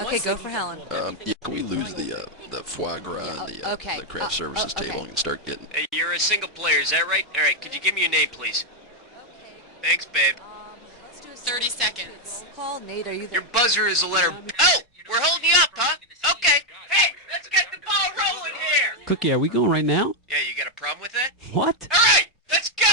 Okay, go for Helen. Yeah, can we lose the foie gras and the craft services table and start getting... Hey, you're a single player, is that right? All right, could you give me your name, please? Okay. Thanks, babe. Let's do a 30 seconds. call. Nate, are you there? Your buzzer is a letter... Oh! We're holding you up, huh? Okay. Hey, let's get the ball rolling here! Cookie, are we going right now? Yeah, you got a problem with that? What? All right, let's go!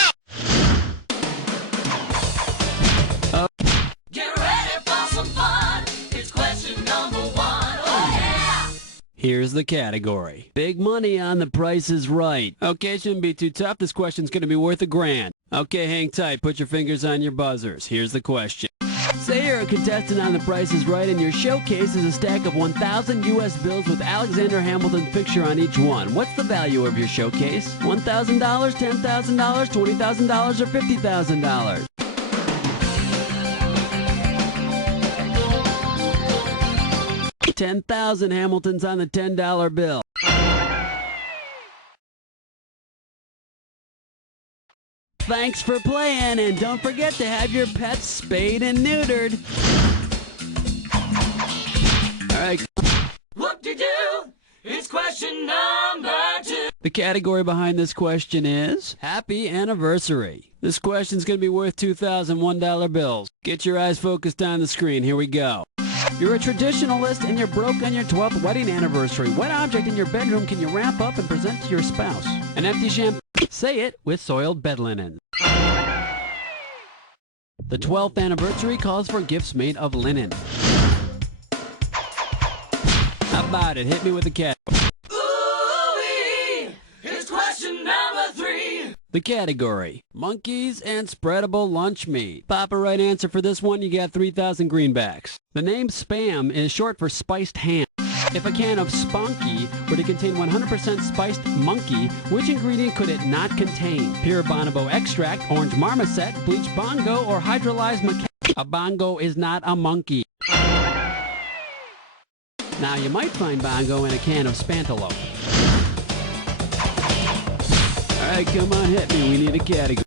Get ready for some fun. It's question number 1. Oh, yeah! Here's the category. Big money on The Price is Right. Okay, shouldn't be too tough. This question's going to be worth $1,000. Okay, hang tight. Put your fingers on your buzzers. Here's the question. Say you're a contestant on The Price is Right, and your showcase is a stack of 1,000 U.S. bills with Alexander Hamilton's picture on each one. What's the value of your showcase? $1,000, $10,000, $20,000, or $50,000? $10,000 Hamiltons on the $10 bill. Thanks for playing, and don't forget to have your pets spayed and neutered. All right. Whoop-de-doo, it's question number 2. The category behind this question is Happy Anniversary. This question's going to be worth $2,001 bills. Get your eyes focused on the screen. Here we go. You're a traditionalist and you're broke on your 12th wedding anniversary. What object in your bedroom can you wrap up and present to your spouse? An empty shampoo. Say it with soiled bed linen. The 12th anniversary calls for gifts made of linen. How about it? Hit me with a cat. Ooh-wee, it's question number 3. The category, monkeys and spreadable lunch meat. Pop a right answer for this one, you got 3,000 greenbacks. The name Spam is short for spiced ham. If a can of Spunky were to contain 100% spiced monkey, which ingredient could it not contain? Pure Bonobo extract, orange marmoset, bleached bongo, or hydrolyzed maca... A bongo is not a monkey. Now, you might find bongo in a can of Spantalo. All right, come on, hit me. We need a category.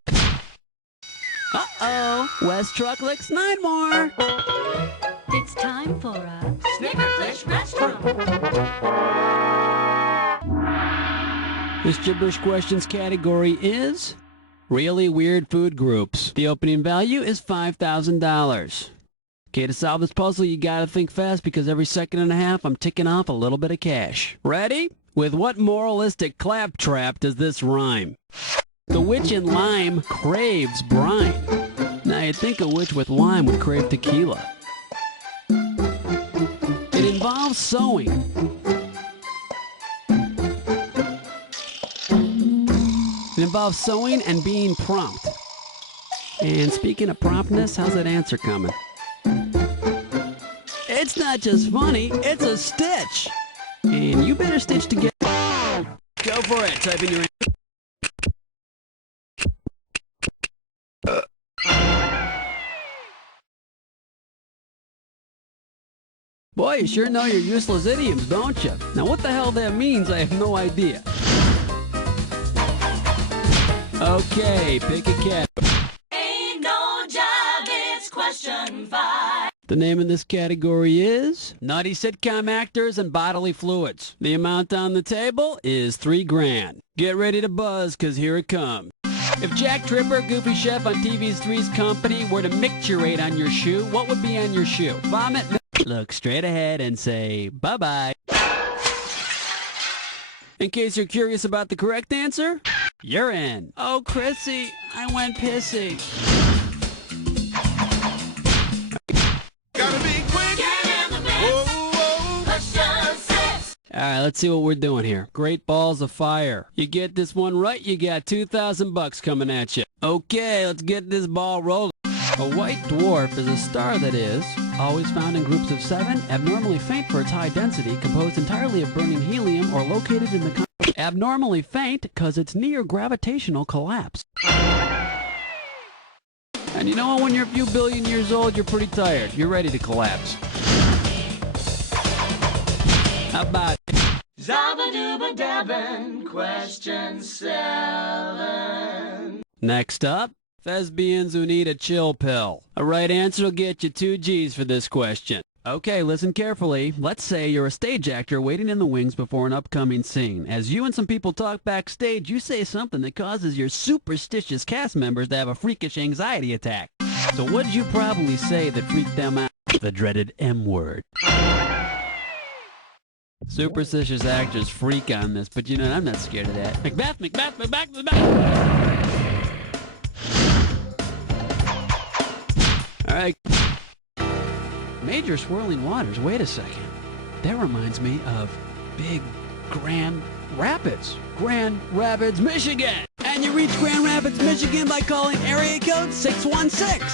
Uh-oh. West Truck licks 9 more. It's time for a Snickerclish restaurant. This gibberish questions category is really weird food groups. The opening value is $5,000. Okay, to solve this puzzle, you gotta think fast because every second and a half, I'm ticking off a little bit of cash. Ready? With what moralistic claptrap does this rhyme? The witch in lime craves brine. Now, you'd think a witch with lime would crave tequila. It involves sewing. It involves sewing and being prompt. And speaking of promptness, how's that answer coming? It's not just funny, it's a stitch. And you better stitch together. Go for it. Type in your answer. Boy, you sure know your useless idioms, don't you? Now, what the hell that means, I have no idea. Okay, pick a cat. Ain't no job, it's question 5. The name of this category is Nutty Sitcom Actors and Bodily Fluids. The amount on the table is $3,000. Get ready to buzz, cause here it comes. If Jack Tripper, Goofy Chef on TV's Three's Company, were to micturate on your shoe, what would be on your shoe? Vomit. Look straight ahead and say bye-bye. In case you're curious about the correct answer, you're in. Oh, Chrissy, I went pissy. Gotta be quick. Get in the mix. Whoa. Question 6. All right, let's see what we're doing here. Great balls of fire. You get this one right, you got $2,000 coming at you. Okay, let's get this ball rolling. A white dwarf is a star that is always found in groups of 7, abnormally faint for its high density, composed entirely of burning helium, or located in the abnormally faint because it's near gravitational collapse. And you know, when you're a few billion years old, you're pretty tired. You're ready to collapse. How about it? Zabba-dooba-dabbin', question 7. Next up, Thespians who need a chill pill. A right answer will get you 2 G's for this question. Okay, listen carefully. Let's say you're a stage actor waiting in the wings before an upcoming scene. As you and some people talk backstage, you say something that causes your superstitious cast members to have a freakish anxiety attack. So what did you probably say that freaked them out? The dreaded M word. Superstitious actors freak on this, but you know, I'm not scared of that. Macbeth, Macbeth, Macbeth, Macbeth! All right. Major swirling waters. Wait a second. That reminds me of big Grand Rapids. Grand Rapids, Michigan. And you reach Grand Rapids, Michigan by calling area code 616.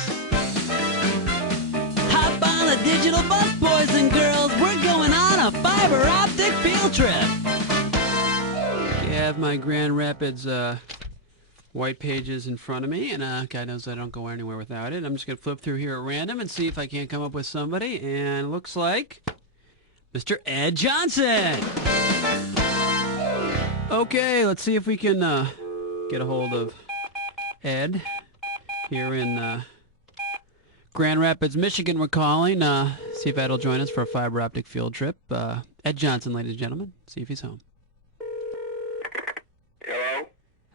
Hop on a digital bus, boys and girls. We're going on a fiber optic field trip. I have my Grand Rapids white pages in front of me, and God knows I don't go anywhere without it. I'm just going to flip through here at random and see if I can't come up with somebody, and it looks like Mr. Ed Johnson. Okay, let's see if we can get a hold of Ed here in Grand Rapids, Michigan. We're calling. See if Ed will join us for a fiber optic field trip. Ed Johnson, ladies and gentlemen. See if he's home.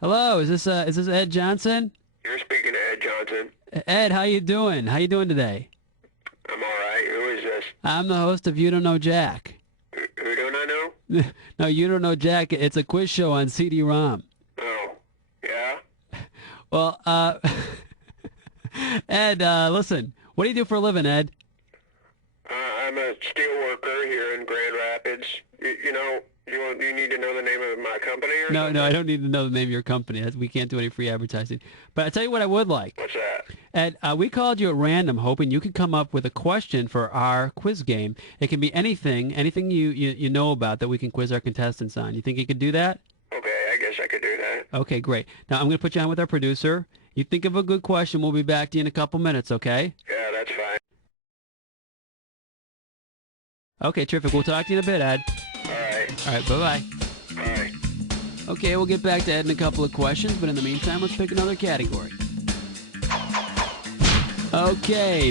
Hello, is this Ed Johnson? You're speaking to Ed Johnson. Ed, how you doing? How you doing today? I'm all right. Who is this? I'm the host of You Don't Know Jack. Who don't I know? No, You Don't Know Jack. It's a quiz show on CD-ROM. Oh, yeah? Well, Ed, listen. What do you do for a living, Ed? I'm a steel worker here in Grand Rapids. You know, you need to know the name of my company or something? No, I don't need to know the name of your company. We can't do any free advertising. But I'll tell you what I would like. What's that? Ed, we called you at random hoping you could come up with a question for our quiz game. It can be anything you know about that we can quiz our contestants on. You think you could do that? Okay, I guess I could do that. Okay, great. Now, I'm going to put you on with our producer. You think of a good question. We'll be back to you in a couple minutes, okay? Yeah, that's fine. Okay, terrific. We'll talk to you in a bit, Ed. All right. All right, bye-bye. Bye. Okay, we'll get back to Ed in a couple of questions, but in the meantime, let's pick another category. Okay.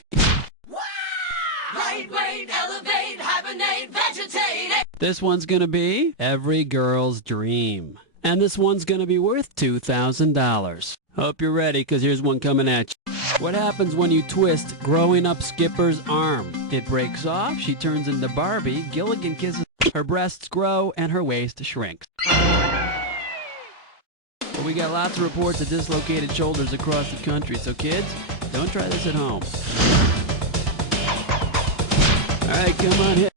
Lightweight, elevate, hibernate, vegetate. This one's going to be every girl's dream. And this one's going to be worth $2,000. Hope you're ready, because here's one coming at you. What happens when you twist growing up Skipper's arm? It breaks off, she turns into Barbie, Gilligan kisses, her breasts grow, and her waist shrinks. Well, we got lots of reports of dislocated shoulders across the country, so kids, don't try this at home. All right, come on, hit.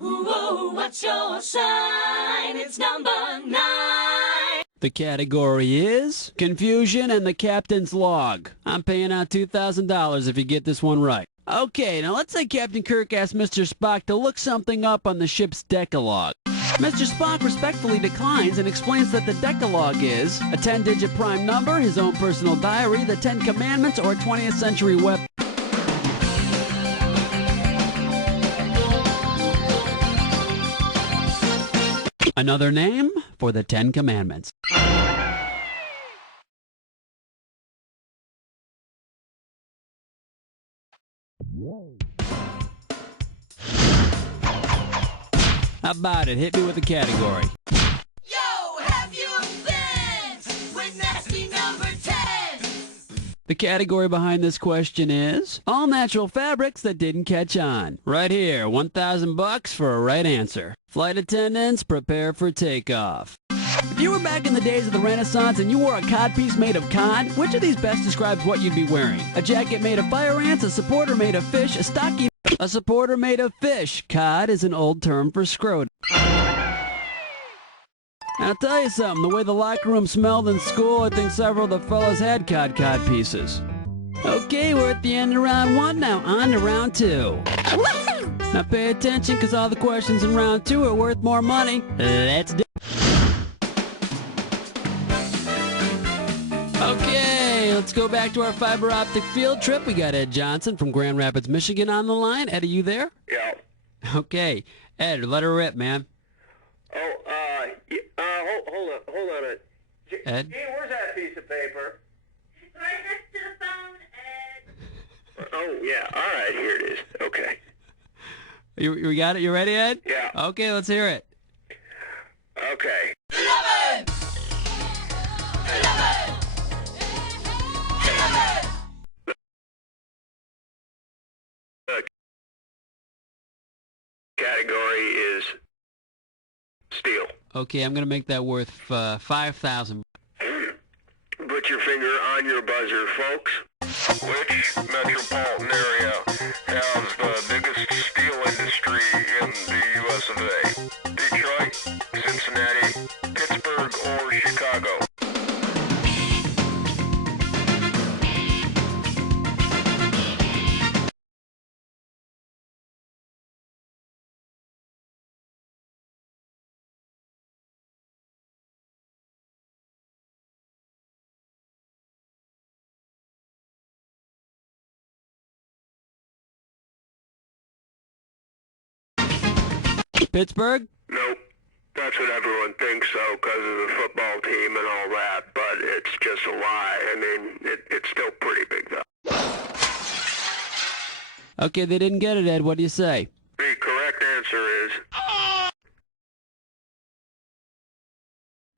Ooh, what's your sign? It's number 9. The category is Confusion and the Captain's Log. I'm paying out $2,000 if you get this one right. Okay, now let's say Captain Kirk asked Mr. Spock to look something up on the ship's Decalogue. Mr. Spock respectfully declines and explains that the Decalogue is a 10-digit prime number, his own personal diary, the 10 Commandments, or a 20th century weapon. Another name for the 10 Commandments. How about it? Hit me with a category. Yo, have you a fence with nasty number 10? The category behind this question is all natural fabrics that didn't catch on. Right here, $1,000 for a right answer. Flight attendants, prepare for takeoff. If you were back in the days of the Renaissance and you wore a codpiece made of cod, which of these best describes what you'd be wearing? A jacket made of fire ants, a supporter made of fish, a stocking... A supporter made of fish. Cod is an old term for scrotum. I'll tell you something, the way the locker room smelled in school, I think several of the fellas had cod pieces. Okay, we're at the end of round 1, now on to round 2. Now pay attention, because all the questions in round 2 are worth more money. Let's do it. Okay, let's go back to our fiber optic field trip. We got Ed Johnson from Grand Rapids, Michigan on the line. Ed, are you there? Yeah. Okay. Ed, let her rip, man. Oh, hold on a minute. Ed? Gene, where's that piece of paper? Right next to the Oh, yeah. All right, here it is. Okay. You got it? You ready, Ed? Yeah. Okay, let's hear it. Okay. 11! 11! 11! The category is steel. Okay, I'm going to make that worth 5,000. Put your finger on your buzzer, folks. Which metropolitan area has the biggest steel industry in the U.S. of A? Detroit, Cincinnati, Pittsburgh, or Chicago? Pittsburgh? Nope. That's what everyone thinks, though, because of the football team and all that, but it's just a lie. I mean, it's still pretty big, though. Okay, they didn't get it, Ed. What do you say? The correct answer is...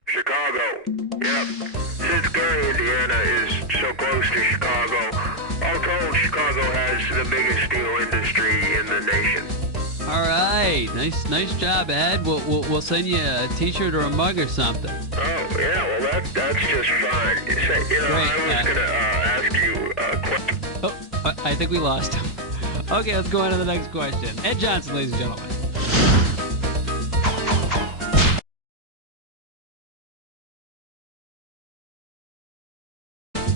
Chicago. Yep. Since Gary, Indiana is so close to Chicago, all told, Chicago has the biggest steel industry in the nation. All right, nice job, Ed. We'll send you a T-shirt or a mug or something. Oh yeah, well that's just fine. You know, Great, I was gonna ask you a question. Oh, I think we lost him. Okay, let's go on to the next question. Ed Johnson, ladies and gentlemen.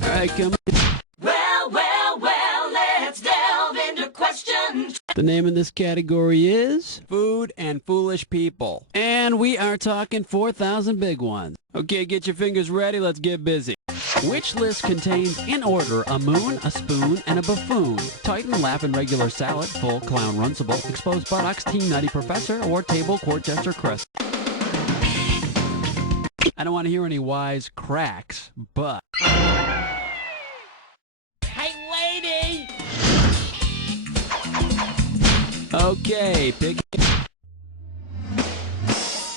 All right, come on. Well, let's delve into questions. The name of this category is Food and Foolish People. And we are talking 4,000 big ones. Okay, get your fingers ready. Let's get busy. Which list contains, in order, a moon, a spoon, and a buffoon? Titan, laughing regular salad, full clown runcible, exposed buttocks, teen nutty professor, or table court jester crest? I don't want to hear any wise cracks, but... Hey, lady! Okay, pick it.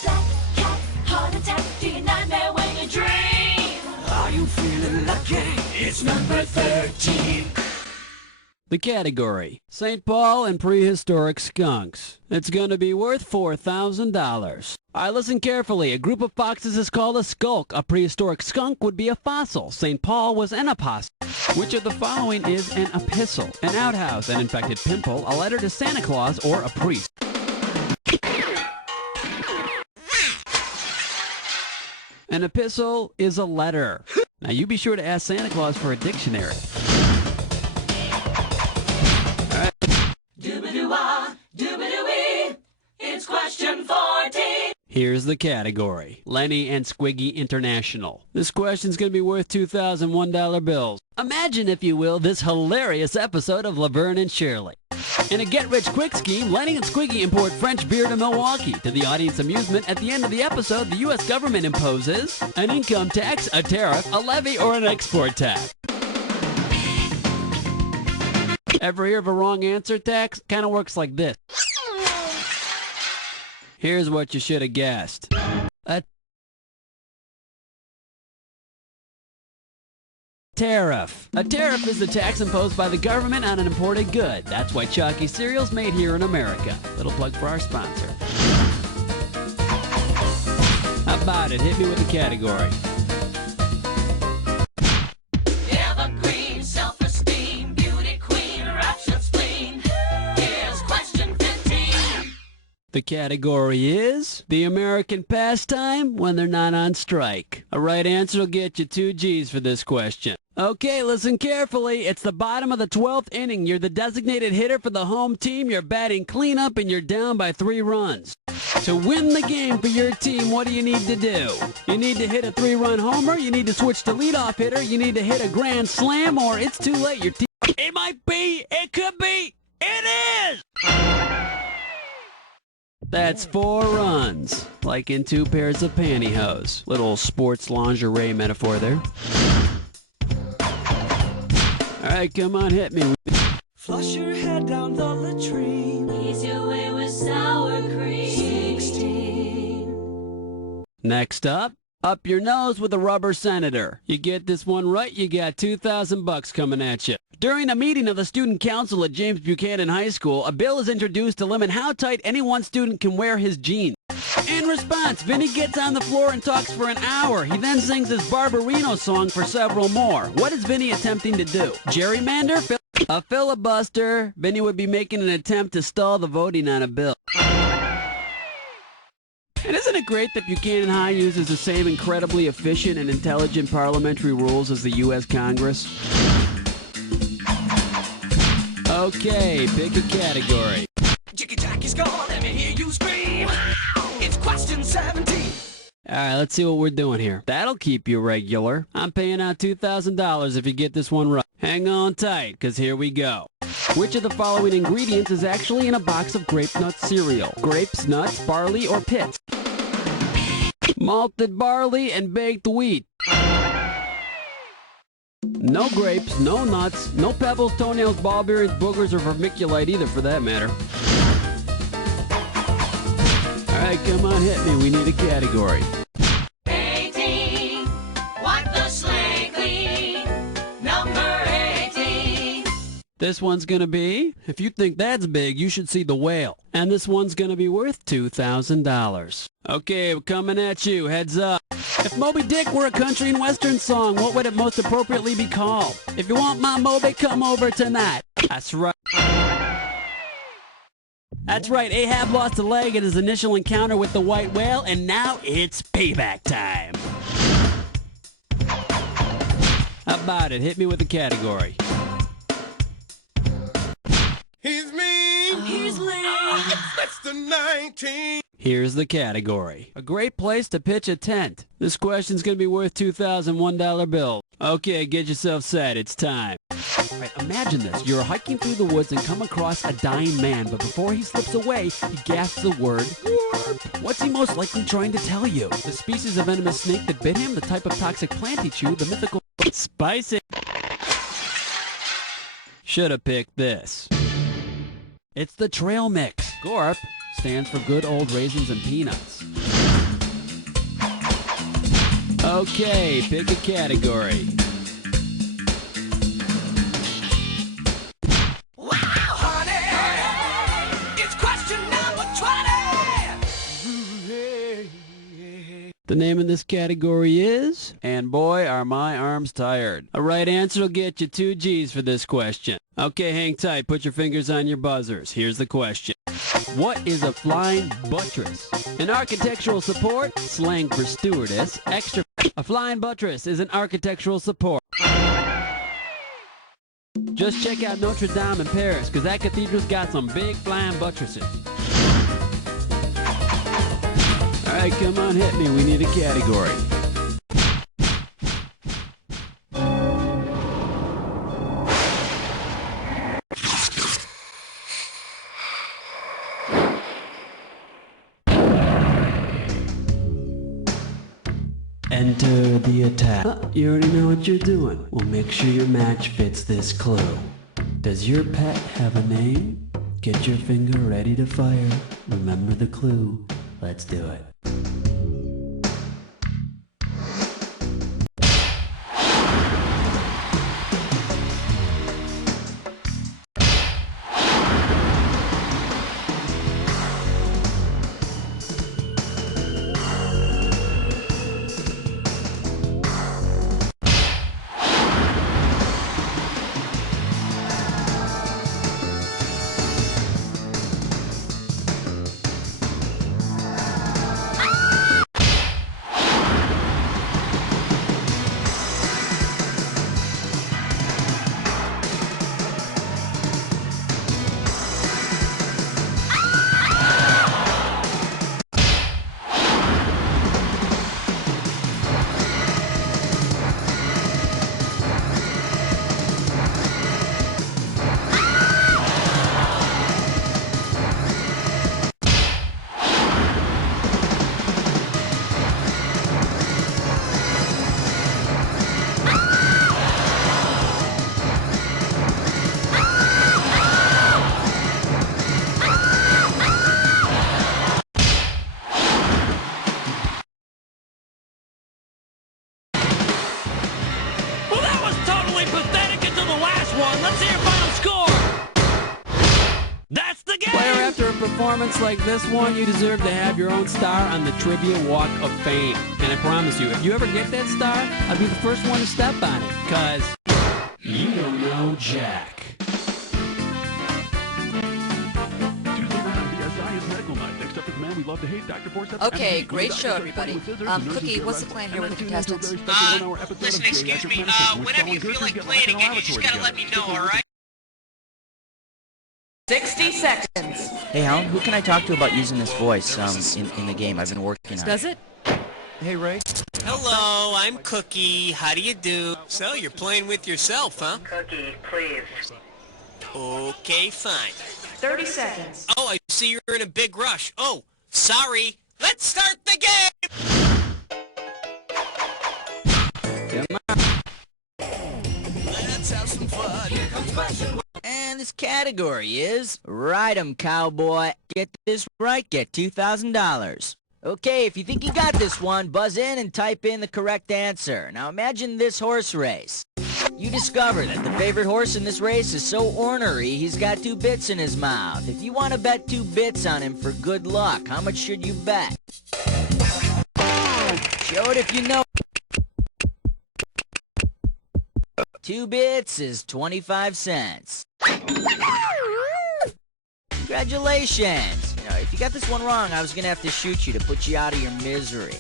Black cat, heart attack, do you nightmare when you dream? Are you feeling lucky? It's number 13. The category, St. Paul and prehistoric skunks. It's gonna be worth $4,000. All right, listen carefully. A group of foxes is called a skulk. A prehistoric skunk would be a fossil. St. Paul was an apostle. Which of the following is an epistle? An outhouse, an infected pimple, a letter to Santa Claus, or a priest? An epistle is a letter. Now you be sure to ask Santa Claus for a dictionary. Doobadoo-ah, doobadoo-wee, it's question 14. Here's the category, Lenny and Squiggy International. This question's going to be worth $2,001 bills. Imagine, if you will, this hilarious episode of Laverne and Shirley. In a get-rich-quick scheme, Lenny and Squiggy import French beer to Milwaukee. To the audience amusement, at the end of the episode, the U.S. government imposes an income tax, a tariff, a levy, or an export tax. Ever hear of a wrong answer tax? Kind of works like this. Here's what you should have guessed. A tariff. A tariff is the tax imposed by the government on an imported good. That's why Chalky cereal's made here in America. Little plug for our sponsor. How about it? Hit me with the category. Evergreen, self-esteem, beauty queen, rapture spleen. Here's question 15. The category is the American pastime when they're not on strike. A right answer will get you 2 G's for this question. Okay, listen carefully. It's the bottom of the 12th inning. You're the designated hitter for the home team. You're batting cleanup and you're down by 3 runs. To win the game for your team, what do you need to do? You need to hit a 3-run homer. You need to switch to leadoff hitter. You need to hit a grand slam, or it's too late. Your team... It might be. It could be. It is! That's 4 runs, like in 2 pairs of pantyhose. Little sports lingerie metaphor there. All right, come on, hit me. Flush your head down the latrine. Ease your way with sour cream. 16. Next up your nose with a rubber senator. You get this one right, you got $2,000 coming at you. During a meeting of the student council at James Buchanan High School, a bill is introduced to limit how tight any one student can wear his jeans. In response, Vinny gets on the floor and talks for an hour. He then sings his Barbarino song for several more. What is Vinny attempting to do? Gerrymander? A filibuster? Vinny would be making an attempt to stall the voting on a bill. And isn't it great that Buchanan High uses the same incredibly efficient and intelligent parliamentary rules as the U.S. Congress? Okay, pick a category. Jiggy Jackie's gone, let me hear you scream. It's question 17. All right, let's see what we're doing here. That'll keep you regular. I'm paying out $2,000 if you get this one right. Hang on tight, because here we go. Which of the following ingredients is actually in a box of grape nut cereal? Grapes, nuts, barley, or pits? Malted barley and baked wheat. No grapes, no nuts, no pebbles, toenails, ball bearings, boogers, or vermiculite either for that matter. All right, come on, hit me. We need a category. 18. Wipe the slate clean. Number 18. This one's gonna be, if you think that's big, you should see The Whale. And this one's gonna be worth $2,000. Okay, we're coming at you. Heads up. If Moby Dick were a country and western song, what would it most appropriately be called? If you want my Moby, come over tonight. That's right. That's right, Ahab lost a leg at his initial encounter with the white whale, and now it's payback time. How about it? Hit me with a category. He's mean. He's lean. That's the 19. Here's the category. A great place to pitch a tent. This question's gonna be worth $2,001 bill. Okay, get yourself set. It's time. All right, imagine this. You're hiking through the woods and come across a dying man, but before he slips away, he gasps the word, "Warp." What's he most likely trying to tell you? The species of venomous snake that bit him, the type of toxic plant he chewed, the mythical... Spicy. Should've picked this. It's the trail mix. GORP stands for good old raisins and peanuts. Okay, pick a category. Wow, honey, it's question number 20. The name of this category is, and boy, are my arms tired. A right answer will get you 2 G's for this question. Okay, hang tight. Put your fingers on your buzzers. Here's the question. What is a flying buttress? An architectural support, slang for stewardess, extra... A flying buttress is an architectural support. Just check out Notre Dame in Paris, because that cathedral's got some big flying buttresses. All right, come on, hit me. We need a category. Enter the attack. You already know what you're doing. Well, make sure your match fits this clue. Does your pet have a name? Get your finger ready to fire. Remember the clue. Let's do it. performance like this one, you deserve to have your own star on the Trivia Walk of Fame. And I promise you, if you ever get that star, I'll be the first one to step on it, because you don't know Jack. Okay, great show, everybody. Cookie, what's the plan here with the contestants? Listen, excuse me, whenever you feel like playing again, you just gotta let me know, alright? 60 seconds. Hey, Helen, who can I talk to about using this voice in the game? I've been working on it. Does it? Hey, Ray. Hello, I'm Cookie. How do you do? So, you're playing with yourself, huh? Cookie, please. Okay, fine. 30 seconds. Oh, I see you're in a big rush. Oh, sorry. Let's start the game! Come on. Let's have some fun. Here comes question. And this category is Ride 'em, Cowboy. Get this right, get $2,000. Okay, if you think you got this one, buzz in and type in the correct answer. Now imagine this horse race. You discover that the favorite horse in this race is so ornery he's got 2 bits in his mouth. If you want to bet 2 bits on him for good luck, how much should you bet? Show it if you know. 2 bits is 25 cents. Congratulations! You know, if you got this one wrong, I was gonna have to shoot you to put you out of your misery.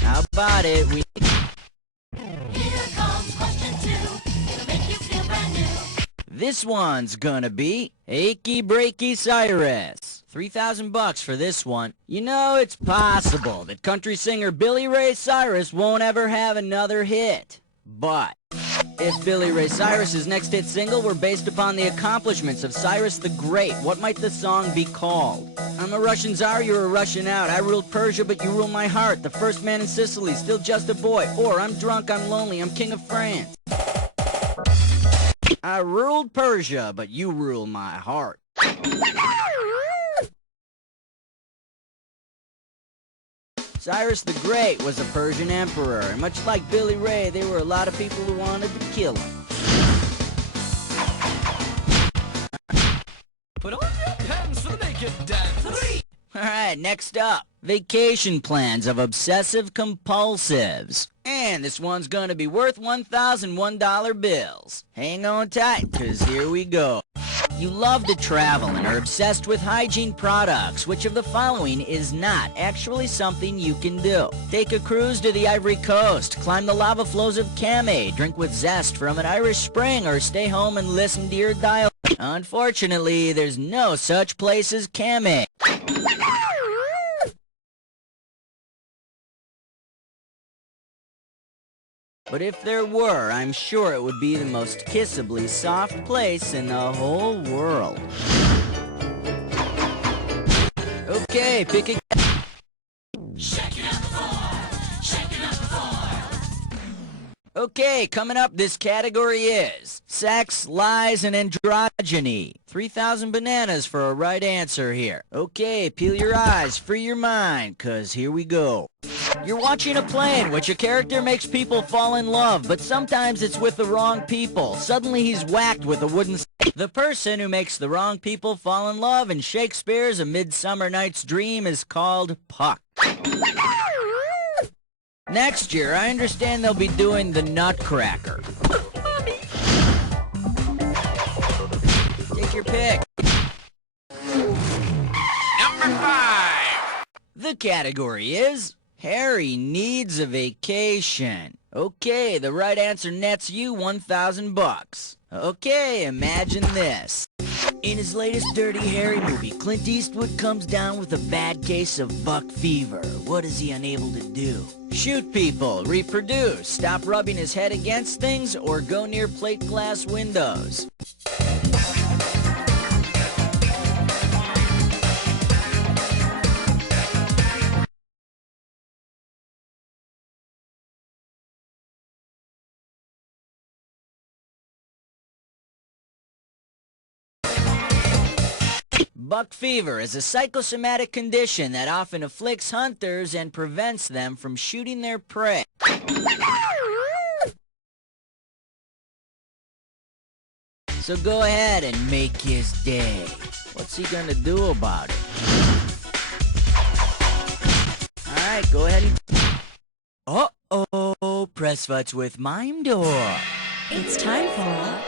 How about it? Here comes question 2. It'll make you feel brand new. This one's gonna be Achy Breaky Cyrus. $3,000 for this one. You know, it's possible that country singer Billy Ray Cyrus won't ever have another hit. But if Billy Ray Cyrus's next hit single were based upon the accomplishments of Cyrus the Great, what might the song be called? I'm a Russian czar, you're a Russian out. I ruled Persia, but you rule my heart. The first man in Sicily, still just a boy. Or I'm drunk, I'm lonely, I'm king of France. I ruled Persia, but you rule my heart. Cyrus the Great was a Persian emperor, and much like Billy Ray, there were a lot of people who wanted to kill him. Put on your pants for the naked dance. 3. Alright, next up, vacation plans of obsessive compulsives. And this one's gonna be worth $1,001 bills. Hang on tight, 'cause here we go. You love to travel and are obsessed with hygiene products. Which of the following is not actually something you can do? Take a cruise to the Ivory Coast, climb the lava flows of Kameh, drink with zest from an Irish spring, or stay home and listen to your dial. Unfortunately, there's no such place as Kameh. But if there were, I'm sure it would be the most kissably soft place in the whole world. Okay, pick a... Okay, coming up, this category is sex, lies, and androgyny. 3,000 bananas for a right answer here. Okay, peel your eyes, free your mind, 'cause here we go. You're watching a play in which a character makes people fall in love, but sometimes it's with the wrong people. Suddenly he's whacked with a wooden stick. The person who makes the wrong people fall in love in Shakespeare's A Midsummer Night's Dream is called Puck. Next year, I understand they'll be doing the Nutcracker. Take your pick. Number 5. The category is Harry Needs a Vacation. Okay, the right answer nets you $1,000. Okay, imagine this. In his latest Dirty Harry movie, Clint Eastwood comes down with a bad case of buck fever. What is he unable to do? Shoot people, reproduce, stop rubbing his head against things, or go near plate glass windows. Buck fever is a psychosomatic condition that often afflicts hunters and prevents them from shooting their prey. So go ahead and make his day. What's he gonna do about it? Alright, go ahead and... Uh-oh, press futz with Mime Door. It's time for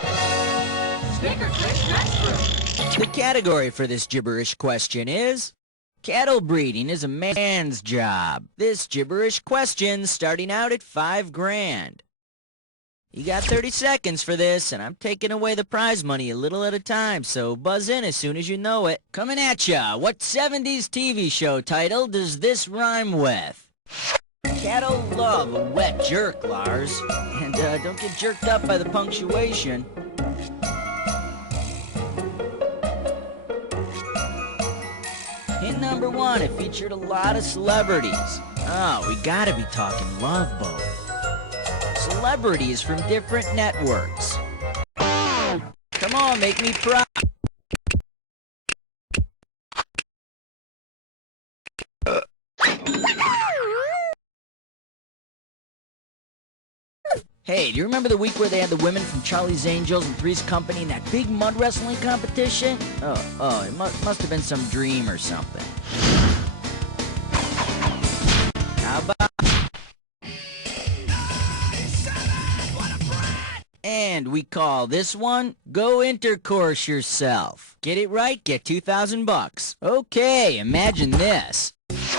Sticker Click Restroom. The category for this gibberish question is... Cattle breeding is a man's job. This gibberish question starting out at $5,000. You got 30 seconds for this, and I'm taking away the prize money a little at a time, so buzz in as soon as you know it. Coming at ya, what 70s TV show title does this rhyme with? Cattle love a wet jerk, Lars. And don't get jerked up by the punctuation. Hint number 1, it featured a lot of celebrities. Oh, we gotta be talking Love Boat. Celebrities from different networks. Come on, make me proud. Hey, do you remember the week where they had the women from Charlie's Angels and Three's Company in that big mud wrestling competition? It must have been some dream or something. How about... And we call this one, Go Intercourse Yourself. Get it right, get $2,000. Okay, imagine this.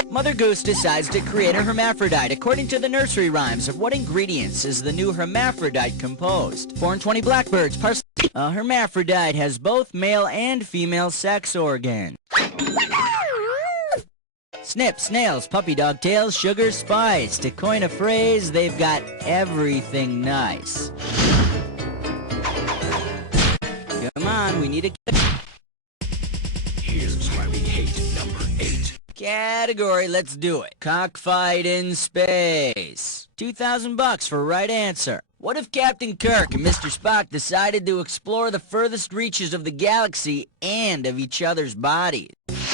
Mother Goose decides to create a hermaphrodite. According to the nursery rhymes, of what ingredients is the new hermaphrodite composed? 4 and 20 blackbirds, parsley. A hermaphrodite has both male and female sex organs. Snip, snails, puppy dog tails, sugar, spice. To coin a phrase, they've got everything nice. Come on, we need a... Here's why we hate number 8. Category, let's do it. Cockfight in space. $2,000 for right answer. What if Captain Kirk and Mr. Spock decided to explore the furthest reaches of the galaxy and of each other's bodies?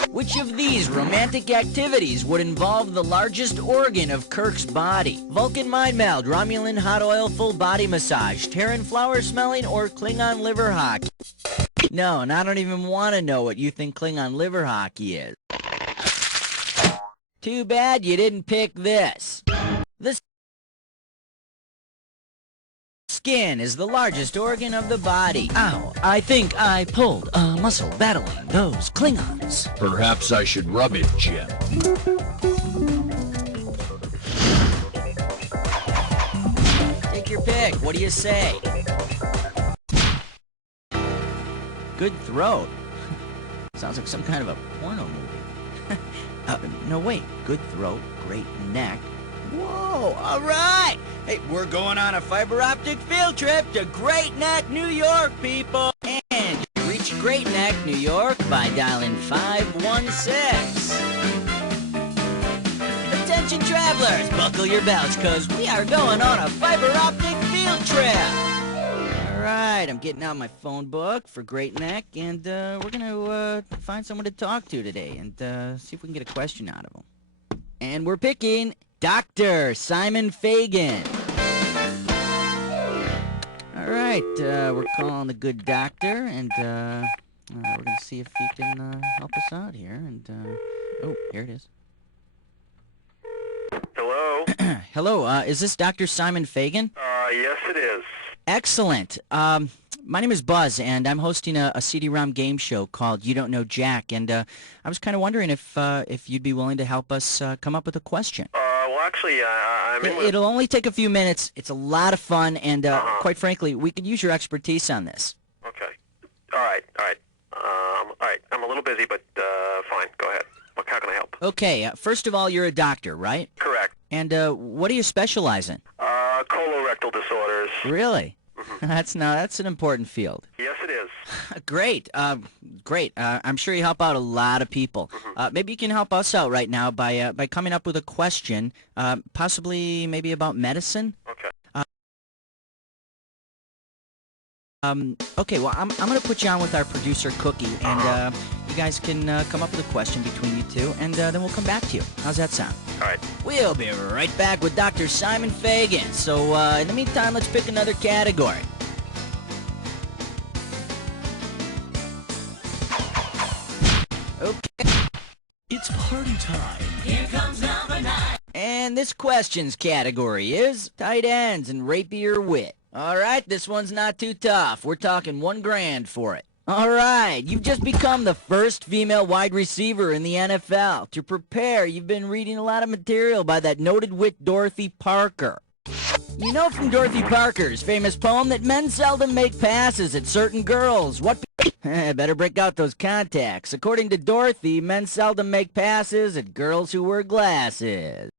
Which of these romantic activities would involve the largest organ of Kirk's body? Vulcan mind meld, Romulan hot oil full body massage, Terran flower smelling, or Klingon liver hockey? No, and I don't even want to know what you think Klingon liver hockey is. Too bad you didn't pick this. The skin is the largest organ of the body. Ow, I think I pulled a muscle battling those Klingons. Perhaps I should rub it, Jim. Take your pick. What do you say? Good throat. Sounds like some kind of a porno movie. No, wait. Good throat, great neck. Whoa, all right. Hey, we're going on a fiber optic field trip to Great Neck, New York, people. And you reach Great Neck, New York by dialing 516. Attention travelers, buckle your belts, because we are going on a fiber optic field trip. All right, I'm getting out my phone book for Great Neck, and we're going to find someone to talk to today and see if we can get a question out of them. And we're picking Dr. Simon Fagan. All right, we're calling the good doctor, and we're going to see if he can help us out here. And oh, here it is. Hello? Hello, is this Dr. Simon Fagan? Yes it is. Excellent. My name is Buzz, and I'm hosting a CD-ROM game show called You Don't Know Jack, and I was kind of wondering if you'd be willing to help us come up with a question. Well, actually, I'm in with... It'll only take a few minutes. It's a lot of fun, and quite frankly, we could use your expertise on this. Okay. All right. I'm a little busy, but fine. Go ahead. How can I help? Okay, first of all, you're a doctor, right? Correct. And what do you specialize in? Colorectal disorders. Really? That's an important field. Yes, it is. Great, great. I'm sure you help out a lot of people. Maybe you can help us out right now by coming up with a question, possibly maybe about medicine. Okay. Okay. Well, I'm gonna put you on with our producer Cookie, and you guys can come up with a question between you two, and then we'll come back to you. How's that sound? All right. We'll be right back with Dr. Simon Fagan. So in the meantime, let's pick another category. Okay. It's party time. Here comes number 9. And this question's category is tight ends and rapier wit. Alright, this one's not too tough. We're talking $1,000 for it. Alright, you've just become the first female wide receiver in the NFL. To prepare, you've been reading a lot of material by that noted wit Dorothy Parker. You know from Dorothy Parker's famous poem that men seldom make passes at certain girls. Better break out those contacts. According to Dorothy, men seldom make passes at girls who wear glasses.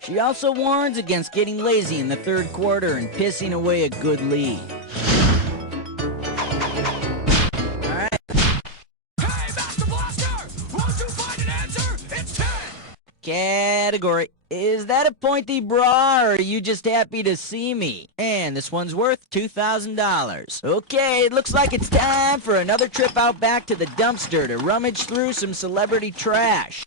She also warns against getting lazy in the third quarter and pissing away a good lead. Alright. Hey, Master Blaster! Won't you find an answer? It's 10! Category. Is that a pointy bra, or are you just happy to see me? And this one's worth $2,000. Okay, it looks like it's time for another trip out back to the dumpster to rummage through some celebrity trash.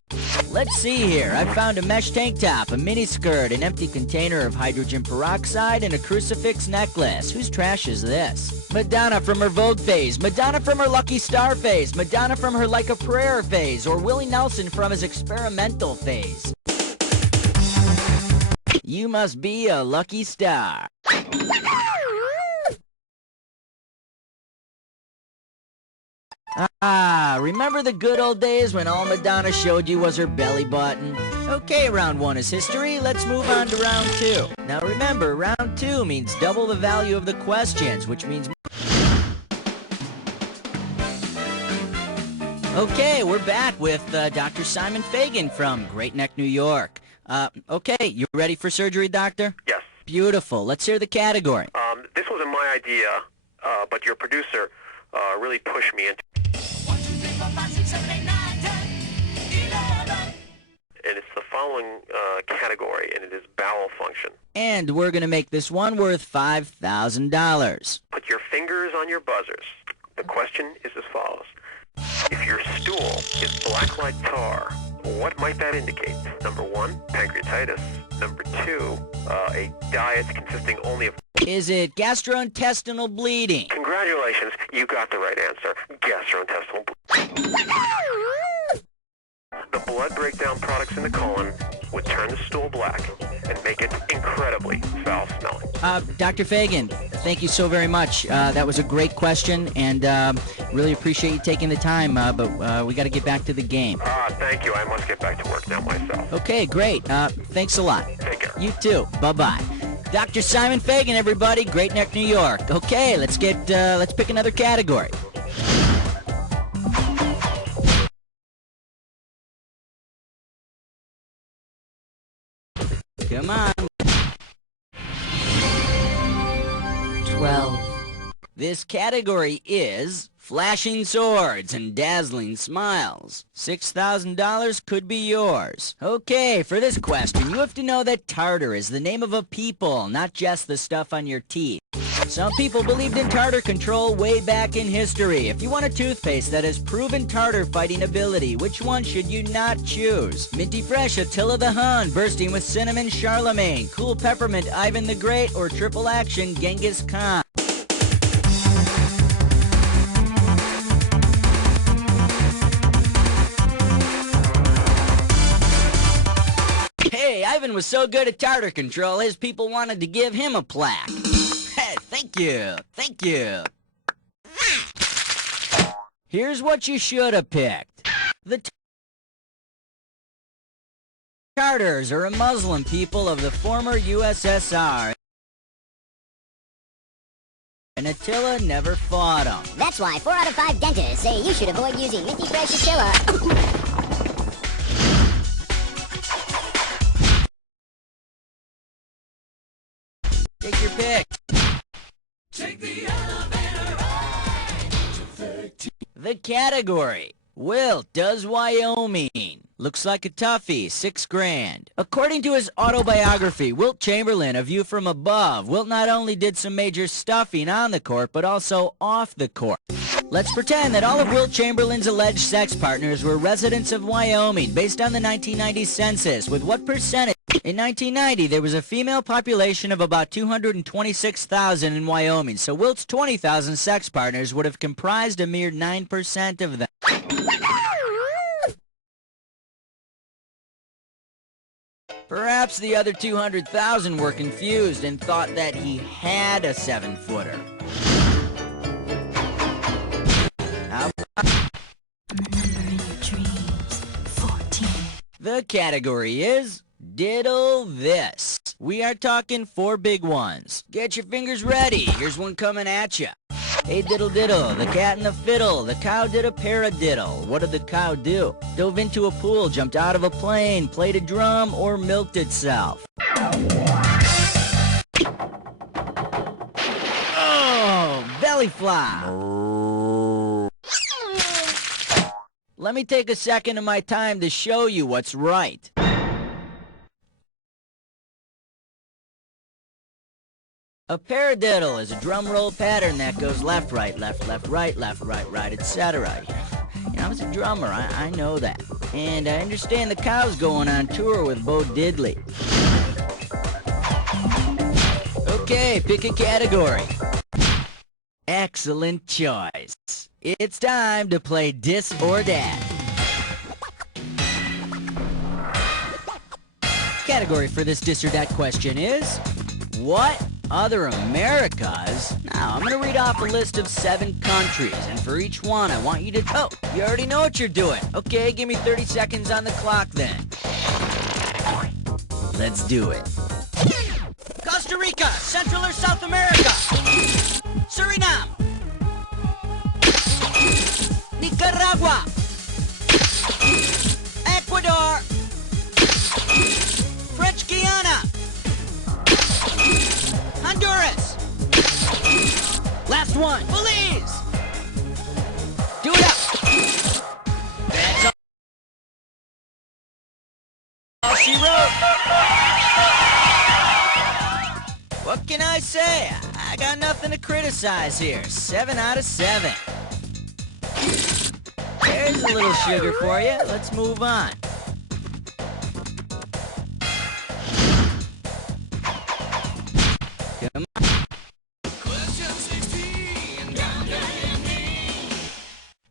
Let's see here. I found a mesh tank top, a mini skirt, an empty container of hydrogen peroxide, and a crucifix necklace. Whose trash is this? Madonna from her Vogue phase, Madonna from her Lucky Star phase, Madonna from her Like a Prayer phase, or Willie Nelson from his experimental phase. You must be a lucky star. Remember the good old days when all Madonna showed you was her belly button? Okay, round 1 is history. Let's move on to round 2. Now remember, round 2 means double the value of the questions, which means... Okay, we're back with Dr. Simon Fagan from Great Neck, New York. Okay, you ready for surgery, doctor? Yes. Beautiful. Let's hear the category. This wasn't my idea, but your producer really pushed me into. 1, 2, 3, 4, 5, 6, 7, 8, 9, 10, 11. And it's the following category, and it is bowel function. And we're going to make this one worth $5,000. Put your fingers on your buzzers. The question is as follows. If your stool is black like tar, what might that indicate? Number 1, pancreatitis. Number 2, a diet consisting only of... Is it gastrointestinal bleeding? Congratulations, you got the right answer. Gastrointestinal bleeding. The blood breakdown products in the colon would turn the stool black and make it incredibly foul-smelling. Dr. Fagan, thank you so very much. That was a great question, and really appreciate you taking the time, but we got to get back to the game. Thank you. I must get back to work now myself. Okay, great. Thanks a lot. Take care. You too. Bye-bye. Dr. Simon Fagan, everybody, Great Neck, New York. Okay, let's pick another category. Come on. 12. This category is flashing swords and dazzling smiles. $6,000 could be yours. Okay, for this question, you have to know that tartar is the name of a people, not just the stuff on your teeth. Some people believed in tartar control way back in history. If you want a toothpaste that has proven tartar fighting ability, which one should you not choose? Minty Fresh Attila the Hun, bursting with cinnamon Charlemagne, cool peppermint Ivan the Great, or triple action Genghis Khan? Hey, Ivan was so good at tartar control, his people wanted to give him a plaque. Hey, thank you. Thank you. Here's what you should have picked. The Tartars are a Muslim people of the former USSR. And Attila never fought them. That's why 4 out of 5 dentists say you should avoid using Minty Fresh Attila. Take your pick. Take the elevator ride to 13. The category. Wilt does Wyoming. Looks like a toughie, $6,000. According to his autobiography, Wilt Chamberlain, A View from Above, Wilt not only did some major stuffing on the court, but also off the court. Let's pretend that all of Wilt Chamberlain's alleged sex partners were residents of Wyoming based on the 1990 census. With what percentage? In 1990, there was a female population of about 226,000 in Wyoming, so Wilt's 20,000 sex partners would have comprised a mere 9% of them. Perhaps the other 200,000 were confused and thought that he had a 7-footer. How about The number in your dreams, 14. the category is Diddle This. We are talking 4 big ones. Get your fingers ready. Here's one coming at ya. Hey diddle diddle, the cat and the fiddle. The cow did a paradiddle. What did the cow do? Dove into a pool, jumped out of a plane, played a drum, or milked itself? Oh, belly flop. Let me take a second of my time to show you what's right. A paradiddle is a drum roll pattern that goes left, right, right, etc. You know, I was a drummer, I know that. And I understand the cow's going on tour with Bo Diddley. Okay, pick a category. Excellent choice. It's time to play Dis or Dat. Category for this Dis or Dat question is, what other Americas? Now, I'm going to read off a list of 7 countries, and for each one, I want you to... Oh, you already know what you're doing. Okay, give me 30 seconds on the clock then. Let's do it. Costa Rica, Central or South America. Suriname. Nicaragua. Ecuador. French Guiana. Honduras. Last one. Belize. Do it up. That's all she wrote. What can I say? I got nothing to criticize here. 7 out of 7. There's a little sugar for you. Let's move on. Come on. Question 16.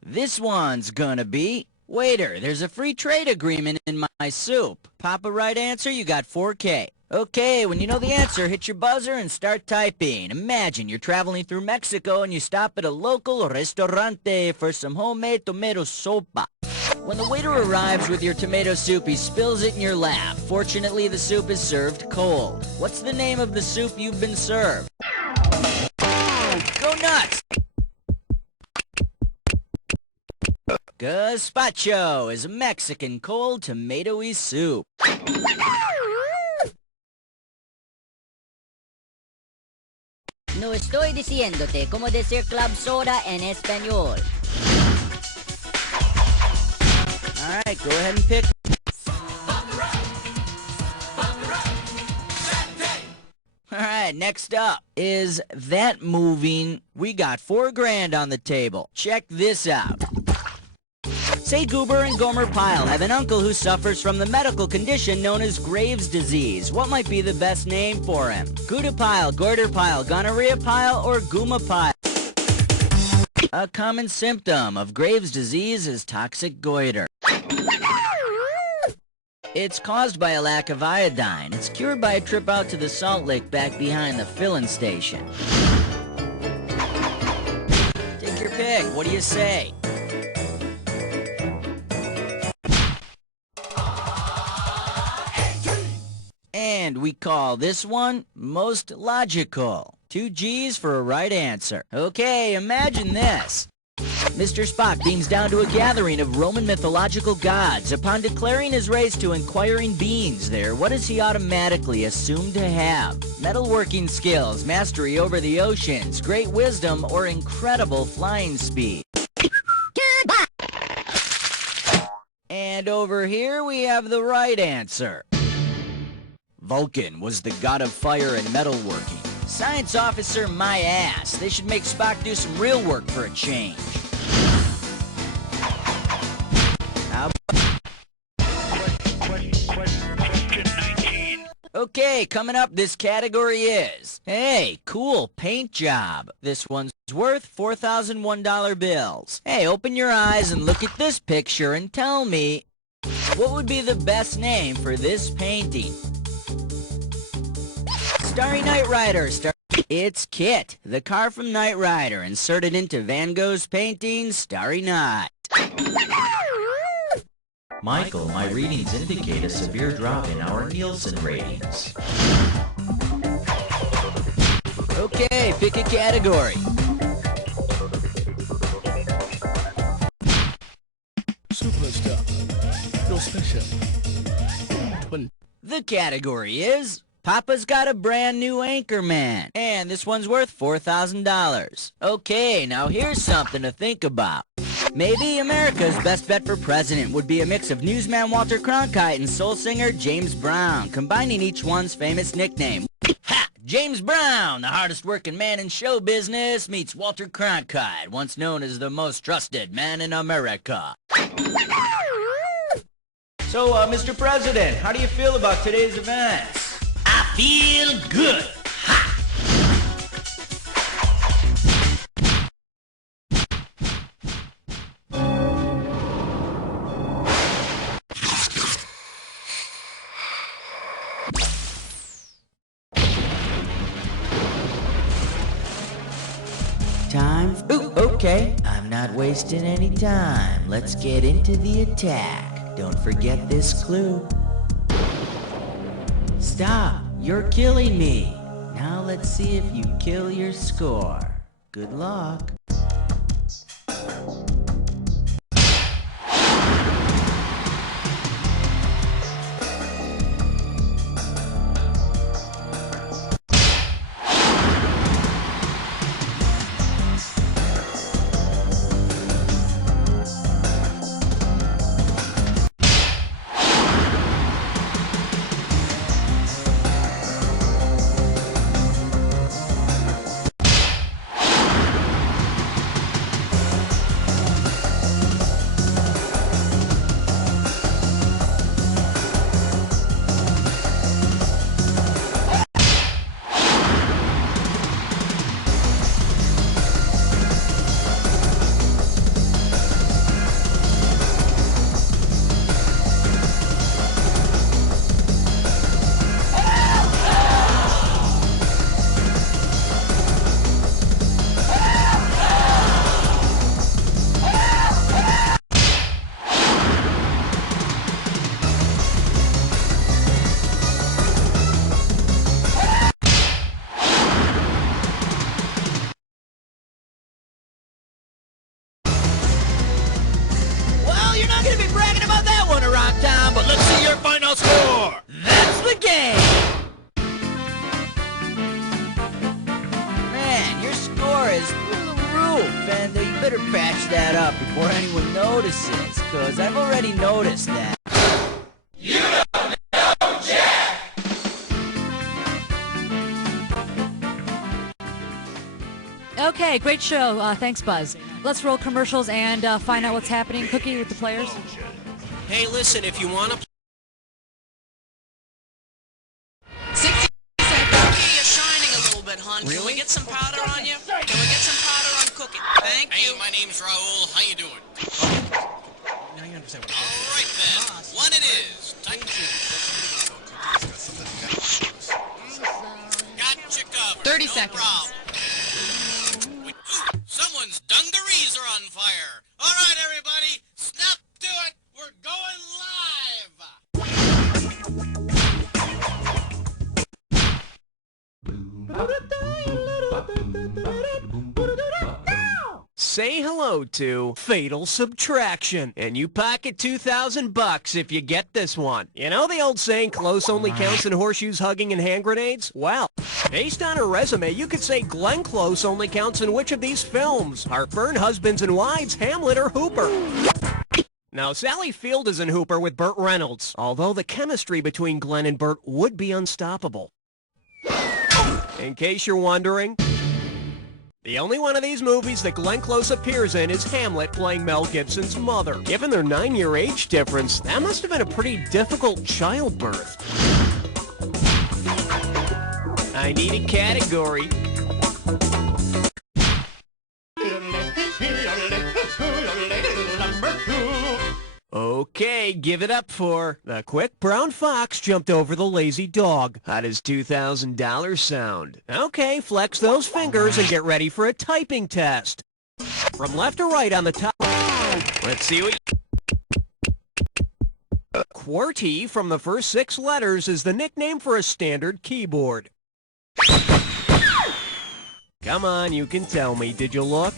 This one's gonna be, waiter, there's a free trade agreement in my soup. Pop a right answer, you got 4K. Okay, when you know the answer, hit your buzzer and start typing. Imagine you're traveling through Mexico and you stop at a local restaurante for some homemade tomato sopa. When the waiter arrives with your tomato soup, he spills it in your lap. Fortunately, the soup is served cold. What's the name of the soup you've been served? Go nuts! Gazpacho is a Mexican cold tomatoey soup. No estoy diciéndote cómo decir club soda en español. Alright, go ahead and pick. Alright, next up, is that moving? We got $4,000 on the table. Check this out. Say Goober and Gomer Pyle have an uncle who suffers from the medical condition known as Graves' disease. What might be the best name for him? Gouda Pyle, Goiter Pyle, Gonorrhea Pyle, or Gooma Pyle? A common symptom of Graves' disease is toxic goiter. It's caused by a lack of iodine. It's cured by a trip out to the salt lake back behind the filling station. Take your pick. What do you say? And we call this one most logical. 2 G's for a right answer. Okay, imagine this. Mr. Spock beams down to a gathering of Roman mythological gods. Upon declaring his race to inquiring beings there, what is he automatically assumed to have? Metalworking skills, mastery over the oceans, great wisdom, or incredible flying speed? And over here we have the right answer. Vulcan was the god of fire and metalworking. Science officer, my ass. They should make Spock do some real work for a change. Okay, coming up, this category is, hey, cool paint job. This one's worth $4,001 bills. Hey, open your eyes and look at this picture and tell me, what would be the best name for this painting? Starry Night Rider. It's Kit, the car from Knight Rider, inserted into Van Gogh's painting, Starry Night. Michael, my readings indicate a severe drop in our Nielsen ratings. Okay, pick a category. Superstar. No special. The category is Papa's got a brand new Anchorman, and this one's worth $4,000. Okay, now here's something to think about. Maybe America's best bet for president would be a mix of newsman Walter Cronkite and soul singer James Brown, combining each one's famous nickname. Ha! James Brown, the hardest working man in show business, meets Walter Cronkite, once known as the most trusted man in America. So, Mr. President, how do you feel about today's events? I feel good. Time? Ooh, okay. I'm not wasting any time. Let's get into the attack. Don't forget this clue. Stop! You're killing me! Now let's see if you kill your score. Good luck. But let's see your final score. That's the game. Man, your score is through the roof, and you better patch that up before anyone notices, because I've already noticed that. You don't know Jack! Okay, great show. Thanks, Buzz. Let's roll commercials and find out what's happening, Cookie, with the players. Hey, listen, if you want to... 60 seconds. Cookie, you're shining a little bit, hon. Really? Can we get some powder on you? Can we get some powder on Cookie? Thank you. Hey, my name's Raul. How you doing? Now you understand what All right, then. One it is. Gotcha covered. 30 no seconds. Problem. Ooh, someone's dungarees are on fire. All right, everybody. Snap to it. We're going live. Say hello to Fatal Subtraction, and you pocket $2,000 if you get this one. You know the old saying, close only counts in horseshoes, hugging, and hand grenades? Well, based on her resume, you could say Glenn Close only counts in which of these films? Heartburn, Husbands and Wives, Hamlet, or Hooper? Now, Sally Field is in Hooper with Burt Reynolds, although the chemistry between Glenn and Burt would be unstoppable. In case you're wondering, the only one of these movies that Glenn Close appears in is Hamlet, playing Mel Gibson's mother. Given their 9-year age difference, that must have been a pretty difficult childbirth. I need a category. Okay, give it up for the quick brown fox jumped over the lazy dog. How does $2,000 sound? Okay, flex those fingers and get ready for a typing test. From left to right on the top. Let's see what... QWERTY from the first 6 letters is the nickname for a standard keyboard. Come on, you can tell me. Did you look?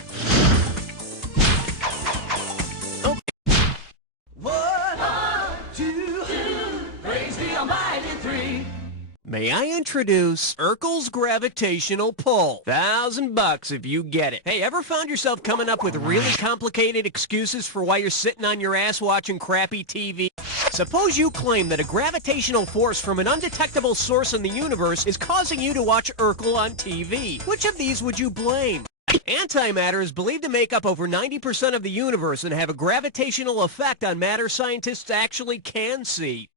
May I introduce Urkel's gravitational pull? $1,000 if you get it. Hey, ever found yourself coming up with really complicated excuses for why you're sitting on your ass watching crappy TV? Suppose you claim that a gravitational force from an undetectable source in the universe is causing you to watch Urkel on TV. Which of these would you blame? Antimatter is believed to make up over 90% of the universe and have a gravitational effect on matter scientists actually can see.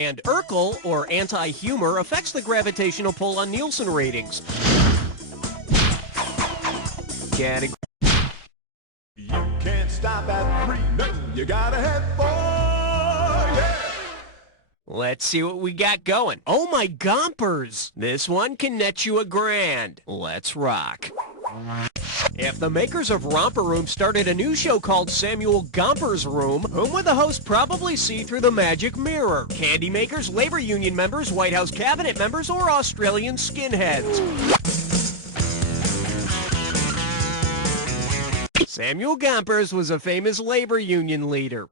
And Urkel, or anti-humor, affects the gravitational pull on Nielsen ratings. You can't stop at 3, no, you gotta have 4, yeah! Let's see what we got going. Oh my gompers! This one can net you $1,000. Let's rock. If the makers of Romper Room started a new show called Samuel Gomper's Room, whom would the host probably see through the magic mirror? Candy makers, labor union members, White House cabinet members, or Australian skinheads? Samuel Gompers was a famous labor union leader.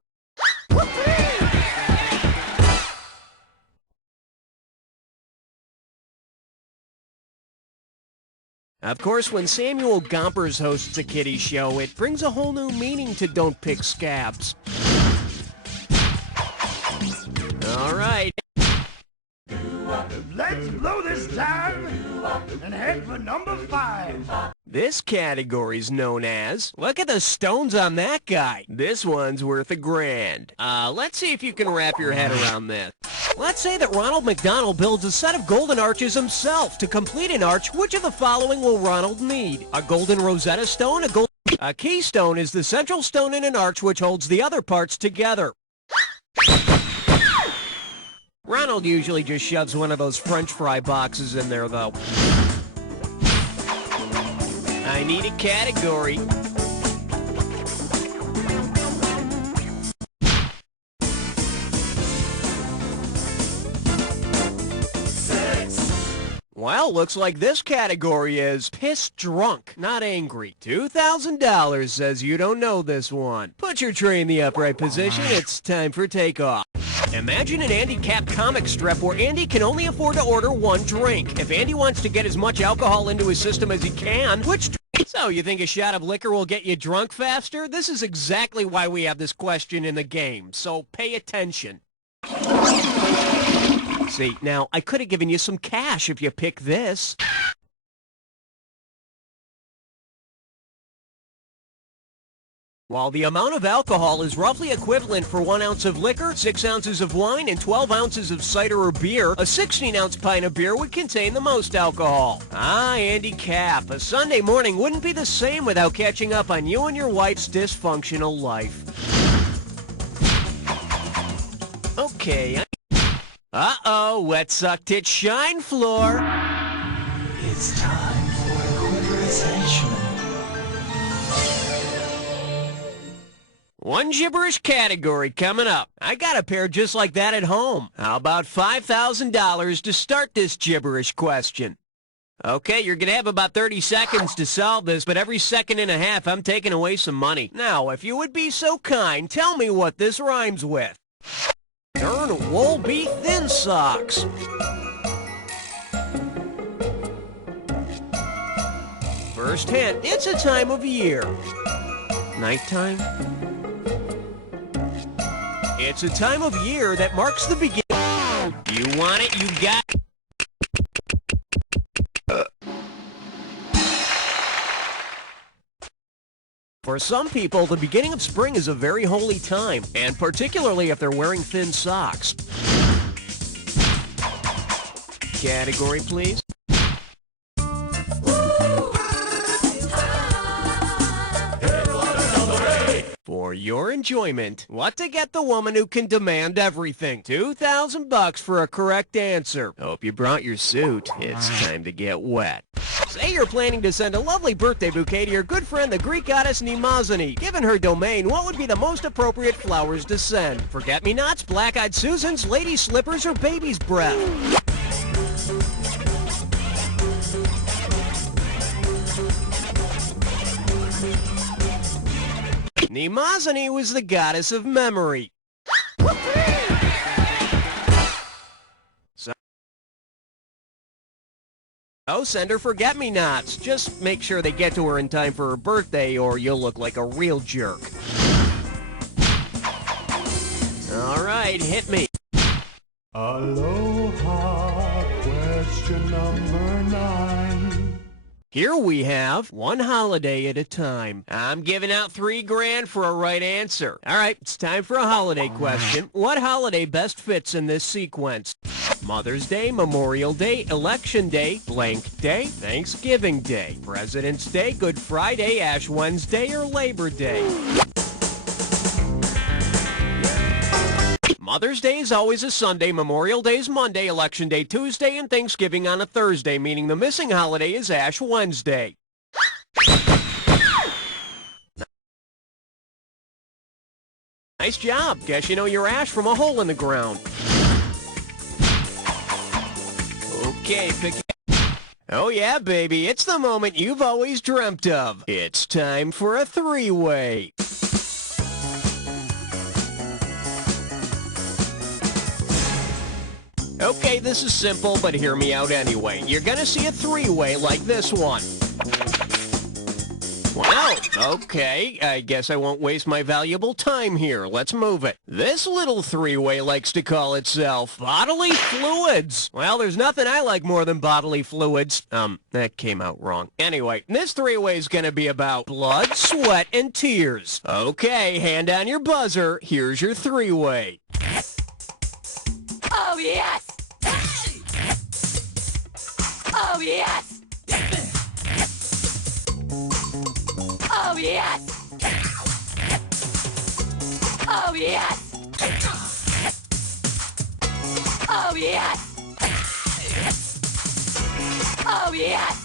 Of course, when Samuel Gompers hosts a kiddie show, it brings a whole new meaning to Don't Pick Scabs. All right. Let's blow this time and head for number 5. This category's known as, look at the stones on that guy. This one's worth $1,000. Let's see if you can wrap your head around this. Let's say that Ronald McDonald builds a set of golden arches himself. To complete an arch, which of the following will Ronald need? A golden Rosetta Stone, a keystone is the central stone in an arch which holds the other parts together. Ronald usually just shoves one of those French fry boxes in there, though. I need a category. Well, looks like this category is pissed drunk, not angry. $2,000 says you don't know this one. Put your tray in the upright position. It's time for takeoff. Imagine an Andy Cap comic strip where Andy can only afford to order one drink. If Andy wants to get as much alcohol into his system as he can, which drink? So, you think a shot of liquor will get you drunk faster? This is exactly why we have this question in the game, so pay attention. See, now, I could have given you some cash if you pick this. While the amount of alcohol is roughly equivalent for 1 ounce of liquor, 6 ounces of wine, and 12 ounces of cider or beer, a 16-ounce pint of beer would contain the most alcohol. Ah, Andy Cap, a Sunday morning wouldn't be the same without catching up on you and your wife's dysfunctional life. Okay, uh-oh, wet suck tit shine floor. It's time for equilibrization. One gibberish category coming up. I got a pair just like that at home. How about $5,000 to start this gibberish question? Okay, you're going to have about 30 seconds to solve this, but every second and a half I'm taking away some money. Now, if you would be so kind, tell me what this rhymes with. Darn wool be thin socks. First hint, it's a time of year. Nighttime? It's a time of year that marks the beginning. You want it, you got it. For some people, the beginning of spring is a very holy time, and particularly if they're wearing thin socks. Category, please. For your enjoyment, what to get the woman who can demand everything. $2,000 for a correct answer. Hope you brought your suit. It's time to get wet. Say you're planning to send a lovely birthday bouquet to your good friend, the Greek goddess Mnemosyne. Given her domain, what would be the most appropriate flowers to send? Forget-me-nots, black-eyed Susans, lady slippers, or baby's breath? Mnemosyne was the goddess of memory. So send her forget-me-nots. Just make sure they get to her in time for her birthday or you'll look like a real jerk. All right, hit me. Aloha, question number 9. Here we have one holiday at a time. I'm giving out $3,000 for a right answer. All right, it's time for a holiday question. What holiday best fits in this sequence? Mother's Day, Memorial Day, Election Day, blank day, Thanksgiving Day, President's Day, Good Friday, Ash Wednesday, or Labor Day? Mother's Day is always a Sunday, Memorial Day is Monday, Election Day Tuesday, and Thanksgiving on a Thursday, meaning the missing holiday is Ash Wednesday. Nice job. Guess you know your ash from a hole in the ground. Okay, pick it. Oh yeah, baby, it's the moment you've always dreamt of. It's time for a three-way. Okay, this is simple, but hear me out anyway. You're gonna see a three-way like this one. Wow, okay, I guess I won't waste my valuable time here. Let's move it. This little three-way likes to call itself bodily fluids. Well, there's nothing I like more than bodily fluids. That came out wrong. Anyway, this three-way is gonna be about blood, sweat, and tears. Okay, hand on your buzzer. Here's your three-way. Oh, yes! Oh, yes! Oh, yes! Oh, yes! Oh, yes! Oh, yes!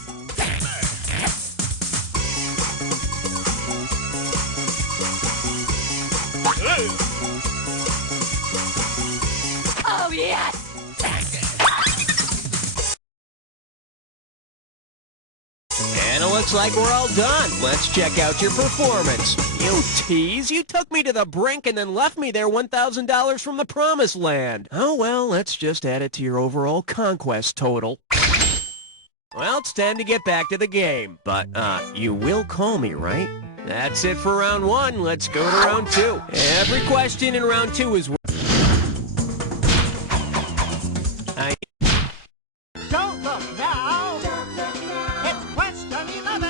Oh, yes! And it looks like we're all done. Let's check out your performance. You tease, you took me to the brink and then left me there $1,000 from the promised land. Oh well, let's just add it to your overall conquest total. Well, it's time to get back to the game. But, you will call me, right? That's it for round one. Let's go to round two. Every question in round two is... Don't look now. It's question 11.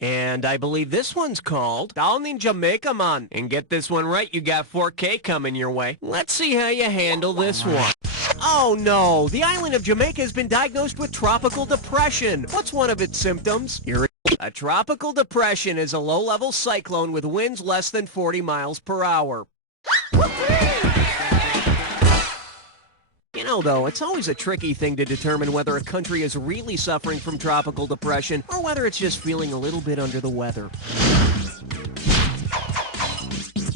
And I believe this one's called Down in Jamaica, man. And get this one right, you got 4K coming your way. Let's see how you handle this one. Oh no, the island of Jamaica has been diagnosed with tropical depression. What's one of its symptoms? A tropical depression is a low-level cyclone with winds less than 40 miles per hour. You know, though, it's always a tricky thing to determine whether a country is really suffering from tropical depression or whether it's just feeling a little bit under the weather.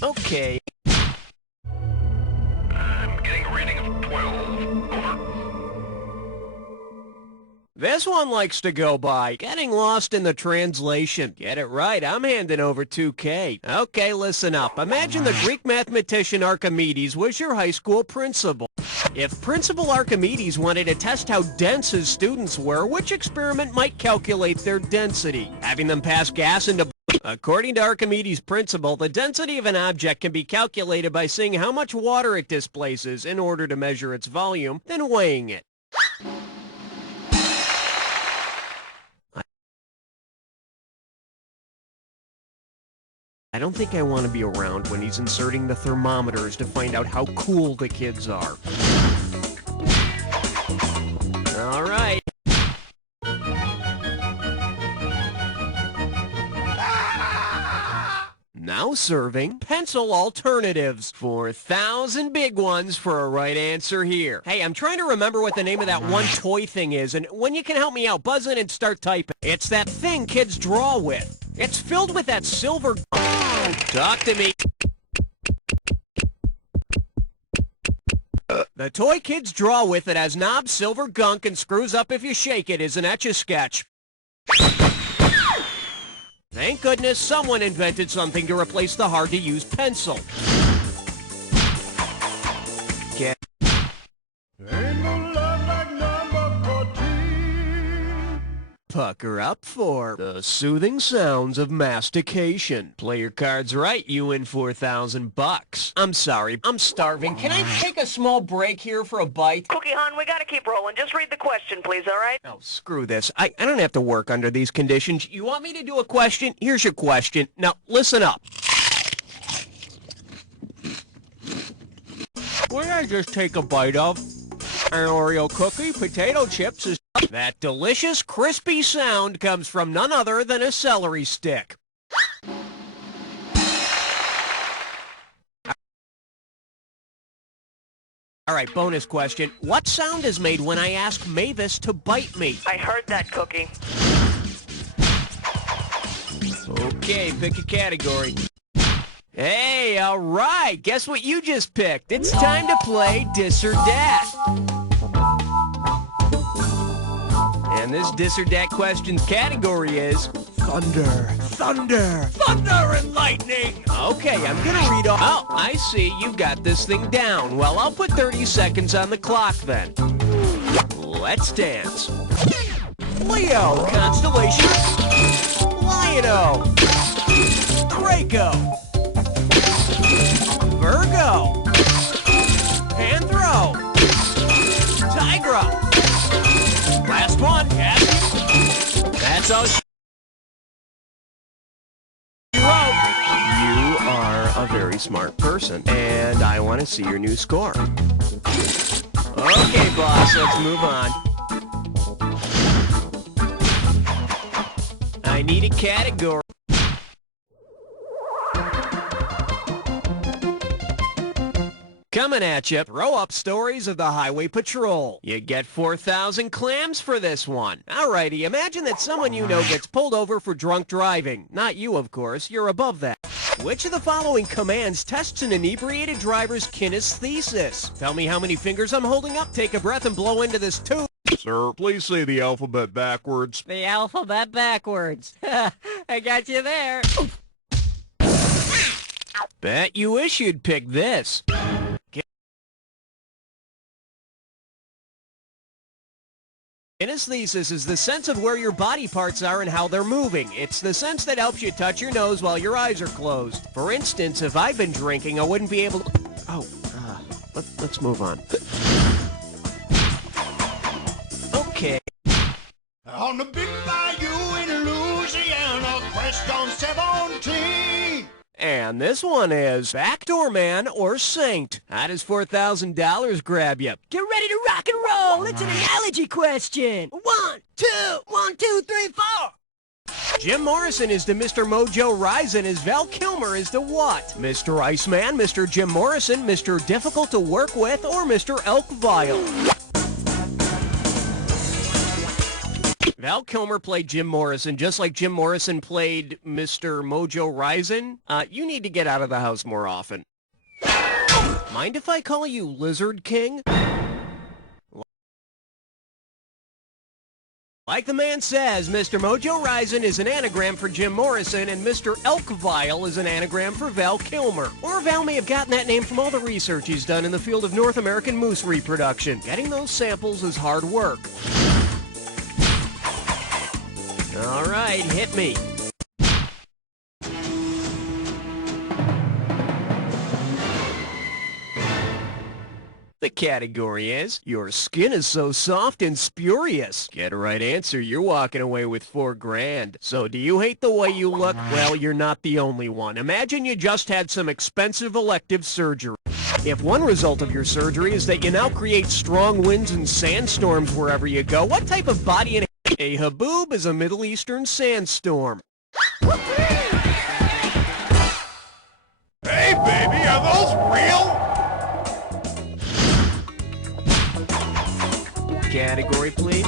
Okay. I'm getting a reading of 12. Over. This one likes to go by getting lost in the translation. Get it right, I'm handing over 2K. Okay, listen up. Imagine the Greek mathematician Archimedes was your high school principal. If Principal Archimedes wanted to test how dense his students were, which experiment might calculate their density? Having them pass gas into... According to Archimedes' principle, the density of an object can be calculated by seeing how much water it displaces in order to measure its volume, then weighing it. I don't think I want to be around when he's inserting the thermometers to find out how cool the kids are. All right. Now serving pencil alternatives. 4,000 big ones for a right answer here. Hey, I'm trying to remember what the name of that one toy thing is, and when you can help me out, buzz in and start typing. It's that thing kids draw with. It's filled with that silver... Talk to me. The toy kids draw with that has knobs, silver gunk, and screws up if you shake it is an Etch-a-Sketch. Thank goodness someone invented something to replace the hard-to-use pencil. Get. Ain't no love like number 14. Pucker up for the soothing sounds of mastication. Play your cards right, you win 4,000 bucks. I'm sorry, I'm starving. Can I take a small break here for a bite? Cookie, hon, we gotta keep rolling. Just read the question, please, all right? Oh, screw this. I don't have to work under these conditions. You want me to do a question? Here's your question. Now, listen up. What did I just take a bite of? An Oreo cookie, potato chips is... That delicious, crispy sound comes from none other than a celery stick. All right, bonus question. What sound is made when I ask Mavis to bite me? I heard that, Cookie. Okay, pick a category. Hey, all right. Guess what you just picked? It's time to play Dis or Dat. And this Dis or Dat questions category is thunder, thunder, thunder and lightning. Okay, I'm gonna read all... Oh, I see you got this thing down. Well, I'll put 30 seconds on the clock then. Let's dance. Leo, constellation. Lion-O. Draco. Virgo. Panthro. Tigra. Last one. That's all she wrote. You are a very smart person, and I want to see your new score. Okay, boss, let's move on. I need a category. Coming at you, throw up stories of the Highway Patrol. You get 4,000 clams for this one. Alrighty, imagine that someone you know gets pulled over for drunk driving. Not you, of course. You're above that. Which of the following commands tests an inebriated driver's kinesthesis? Tell me how many fingers I'm holding up, take a breath, and blow into this tube. Sir, please say the alphabet backwards. The alphabet backwards. I got you there. Bet you wish you'd pick this. Kinesthesis is the sense of where your body parts are and how they're moving. It's the sense that helps you touch your nose while your eyes are closed. For instance, if I've been drinking, I wouldn't be able to... Oh, let's move on. Okay. On the big bayou in Louisiana, crest on 17. And this one is Backdoor Man or Saint. How does $4,000 grab you? Get ready to rock and roll. It's an analogy question. 1, 2, 1, 2, 3, 4. Jim Morrison is to Mr. Mojo Rising as Val Kilmer is to what? Mr. Iceman, Mr. Jim Morrison, Mr. Difficult to Work With, or Mr. Elk Vial? Val Kilmer played Jim Morrison, just like Jim Morrison played Mr. Mojo Rising. You need to get out of the house more often. Mind if I call you Lizard King? Like the man says, Mr. Mojo Rising is an anagram for Jim Morrison, and Mr. Elk Vial is an anagram for Val Kilmer. Or Val may have gotten that name from all the research he's done in the field of North American moose reproduction. Getting those samples is hard work. All right, hit me. The category is, your skin is so soft and spurious. Get a right answer, you're walking away with $4,000. So do you hate the way you look? Well, you're not the only one. Imagine you just had some expensive elective surgery. If one result of your surgery is that you now create strong winds and sandstorms wherever you go, what type of body and a haboob is a Middle Eastern sandstorm? Hey, baby, are those real? Category, please.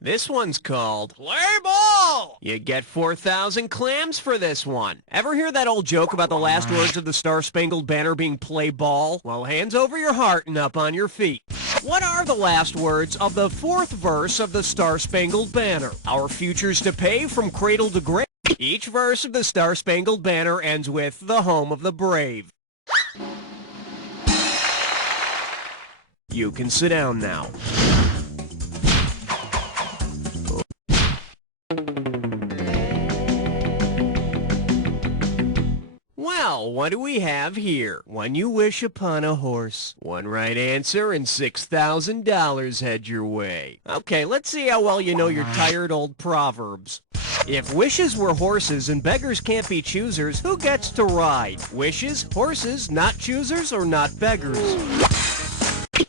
This one's called Play Ball! You get 4,000 clams for this one. Ever hear that old joke about the last words of the Star-Spangled Banner being play ball? Well, hands over your heart and up on your feet. What are the last words of the fourth verse of the Star-Spangled Banner? Our future's to pay from cradle to grave. Each verse of the Star-Spangled Banner ends with the home of the brave. You can sit down now. Well, what do we have here? When you wish upon a horse. One right answer and $6,000 head your way. Okay, let's see how well you know your tired old proverbs. If wishes were horses and beggars can't be choosers, who gets to ride? Wishes, horses, not choosers, or not beggars?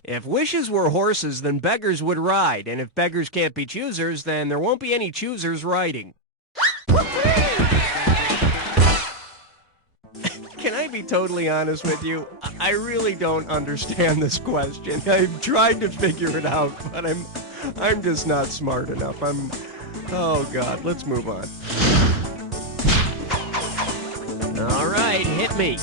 If wishes were horses, then beggars would ride, and if beggars can't be choosers, then there won't be any choosers riding. Can I be totally honest with you? I really don't understand this question. I've tried to figure it out, but I'm just not smart enough. Oh God, let's move on. All right, hit me.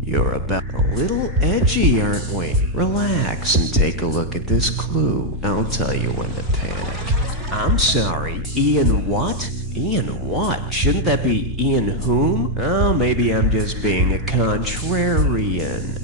You're about a little edgy, aren't we? Relax and take a look at this clue. I'll tell you when to panic. I'm sorry, Ian what? Ian what? Shouldn't that be Ian whom? Oh, maybe I'm just being a contrarian.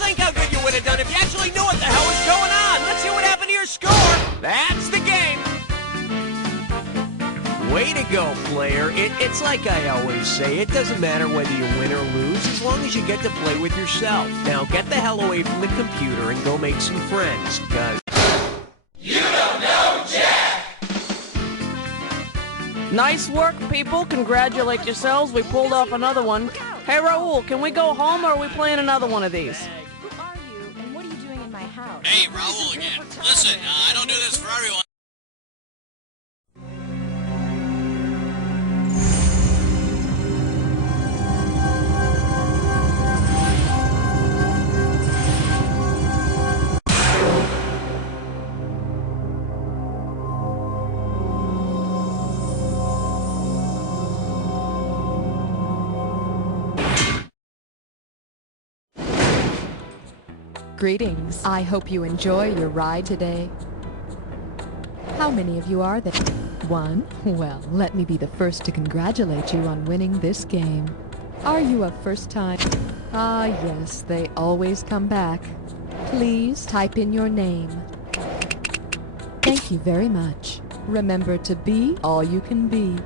Think how good you would have done if you actually knew what the hell was going on. Let's see what happened to your score. That's the game. Way to go, player. It's like I always say, it doesn't matter whether you win or lose as long as you get to play with yourself. Now get the hell away from the computer and go make some friends, cause You don't know Jack! Nice work, people. Congratulate yourselves. We pulled off another one. Hey, Raul, can we go home or are we playing another one of these? Who are you and what are you doing in my house? Hey, Raul again. Listen, I don't do this for everyone. Greetings. I hope you enjoy your ride today. How many of you are there? One? Well, let me be the first to congratulate you on winning this game. Are you a first time? Ah, yes, they always come back. Please type in your name. Thank you very much. Remember to be all you can be.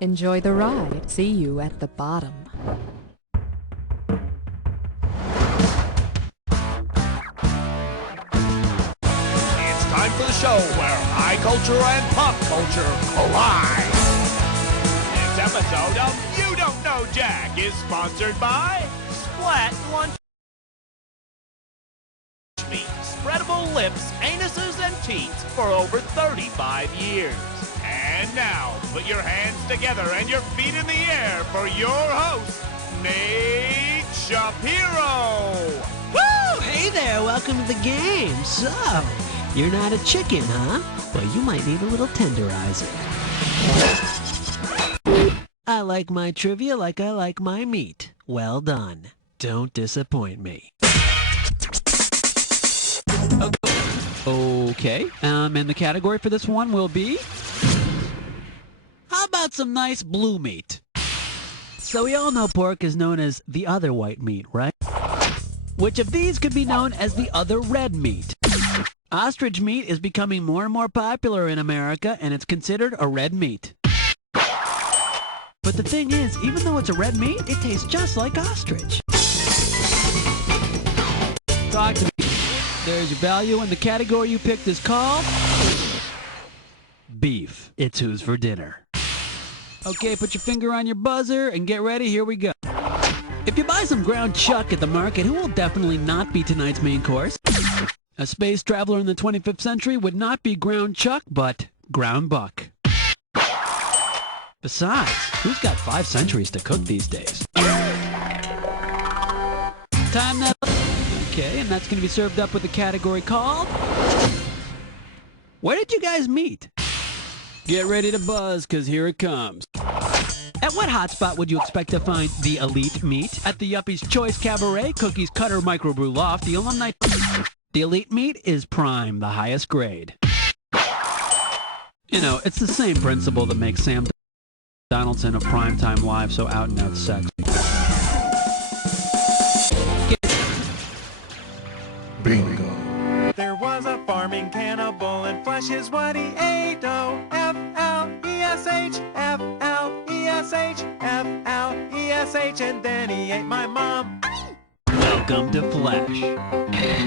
Enjoy the ride. See you at the bottom. It's time for the show where high culture and pop culture collide. This episode of You Don't Know Jack is sponsored by Splat Lunch Meat. Spreadable lips, anuses, and teats for over 35 years. And now, put your hands together and your feet in the air for your host, Nate Shapiro. Woo! Hey there, welcome to the game. So, you're not a chicken, huh? Well, you might need a little tenderizer. I like my trivia like I like my meat. Well done. Don't disappoint me. Okay, and the category for this one will be... How about some nice blue meat? So we all know pork is known as the other white meat, right? Which of these could be known as the other red meat? Ostrich meat is becoming more and more popular in America, and it's considered a red meat. But the thing is, even though it's a red meat, it tastes just like ostrich. Talk to me. There's your value, and the category you picked is called... beef. It's who's for dinner. Okay, put your finger on your buzzer and get ready. Here we go. If you buy some ground chuck at the market, who will definitely not be tonight's main course? A space traveler in the 25th century would not be ground chuck, but ground buck. Besides, who's got 5 centuries to cook these days? Time that... Okay, and that's going to be served up with a category called... Where did you guys meet? Get ready to buzz, because here it comes. At what hotspot would you expect to find the elite meat? At the Yuppie's Choice Cabaret, Cookies Cutter Microbrew Loft, the Alumni... The elite meat is prime, the highest grade. You know, it's the same principle that makes Sam Donaldson of Primetime Live so out-and-out sexy. Bingo. There was a farming cannibal, and flesh is what he ate. Oh, F-L-E-S-H, F-L-E-S-H, F-L-E-S-H, and then he ate my mom. Welcome to Flesh.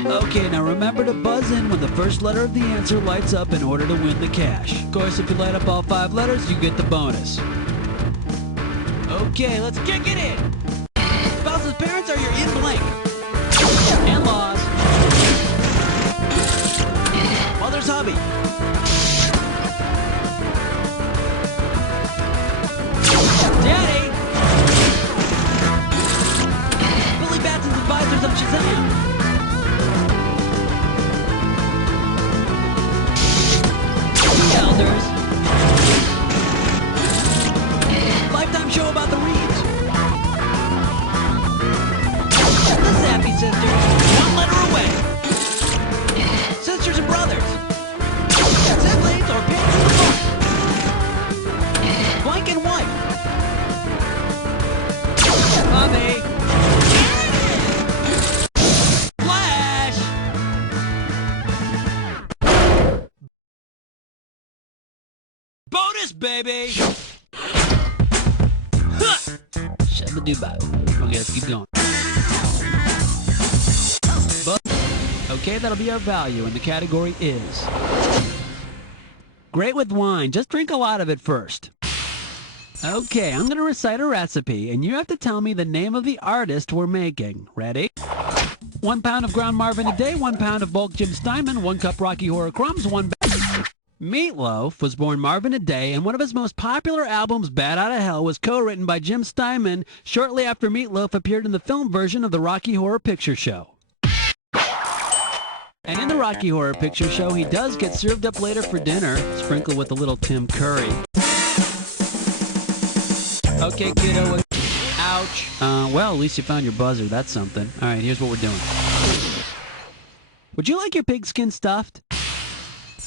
Okay, now remember to buzz in when the first letter of the answer lights up in order to win the cash. Of course, if you light up all 5 letters, you get the bonus. Okay, let's kick it in. Spouse's parents are your in blank. In-laws. Mother's hubby. Daddy. Billy Batson's advisors of Shazam. The elders. Lifetime show about the Reeves. The Zappy Sisters. 1 letter away. Sisters and brothers. Siblings or pigs in the butt. Blank and white. Bobby. Flash. Bonus, baby. Shabba-doo-bop. Okay, let's keep going. Okay, that'll be our value, and the category is... Great with wine. Just drink a lot of it first. Okay, I'm going to recite a recipe, and you have to tell me the name of the artist we're making. Ready? 1 pound of ground Marvin a day, 1 pound of bulk Jim Steinman, 1 cup Rocky Horror Crumbs, 1 bag... Meatloaf was born Marvin a Day, and one of his most popular albums, Bad Outta Hell, was co-written by Jim Steinman shortly after Meatloaf appeared in the film version of the Rocky Horror Picture Show. And in the Rocky Horror Picture Show, he does get served up later for dinner, sprinkled with a little Tim Curry. Okay, kiddo. Ouch. Well, at least you found your buzzer. That's something. All right, here's what we're doing. Would you like your pigskin stuffed?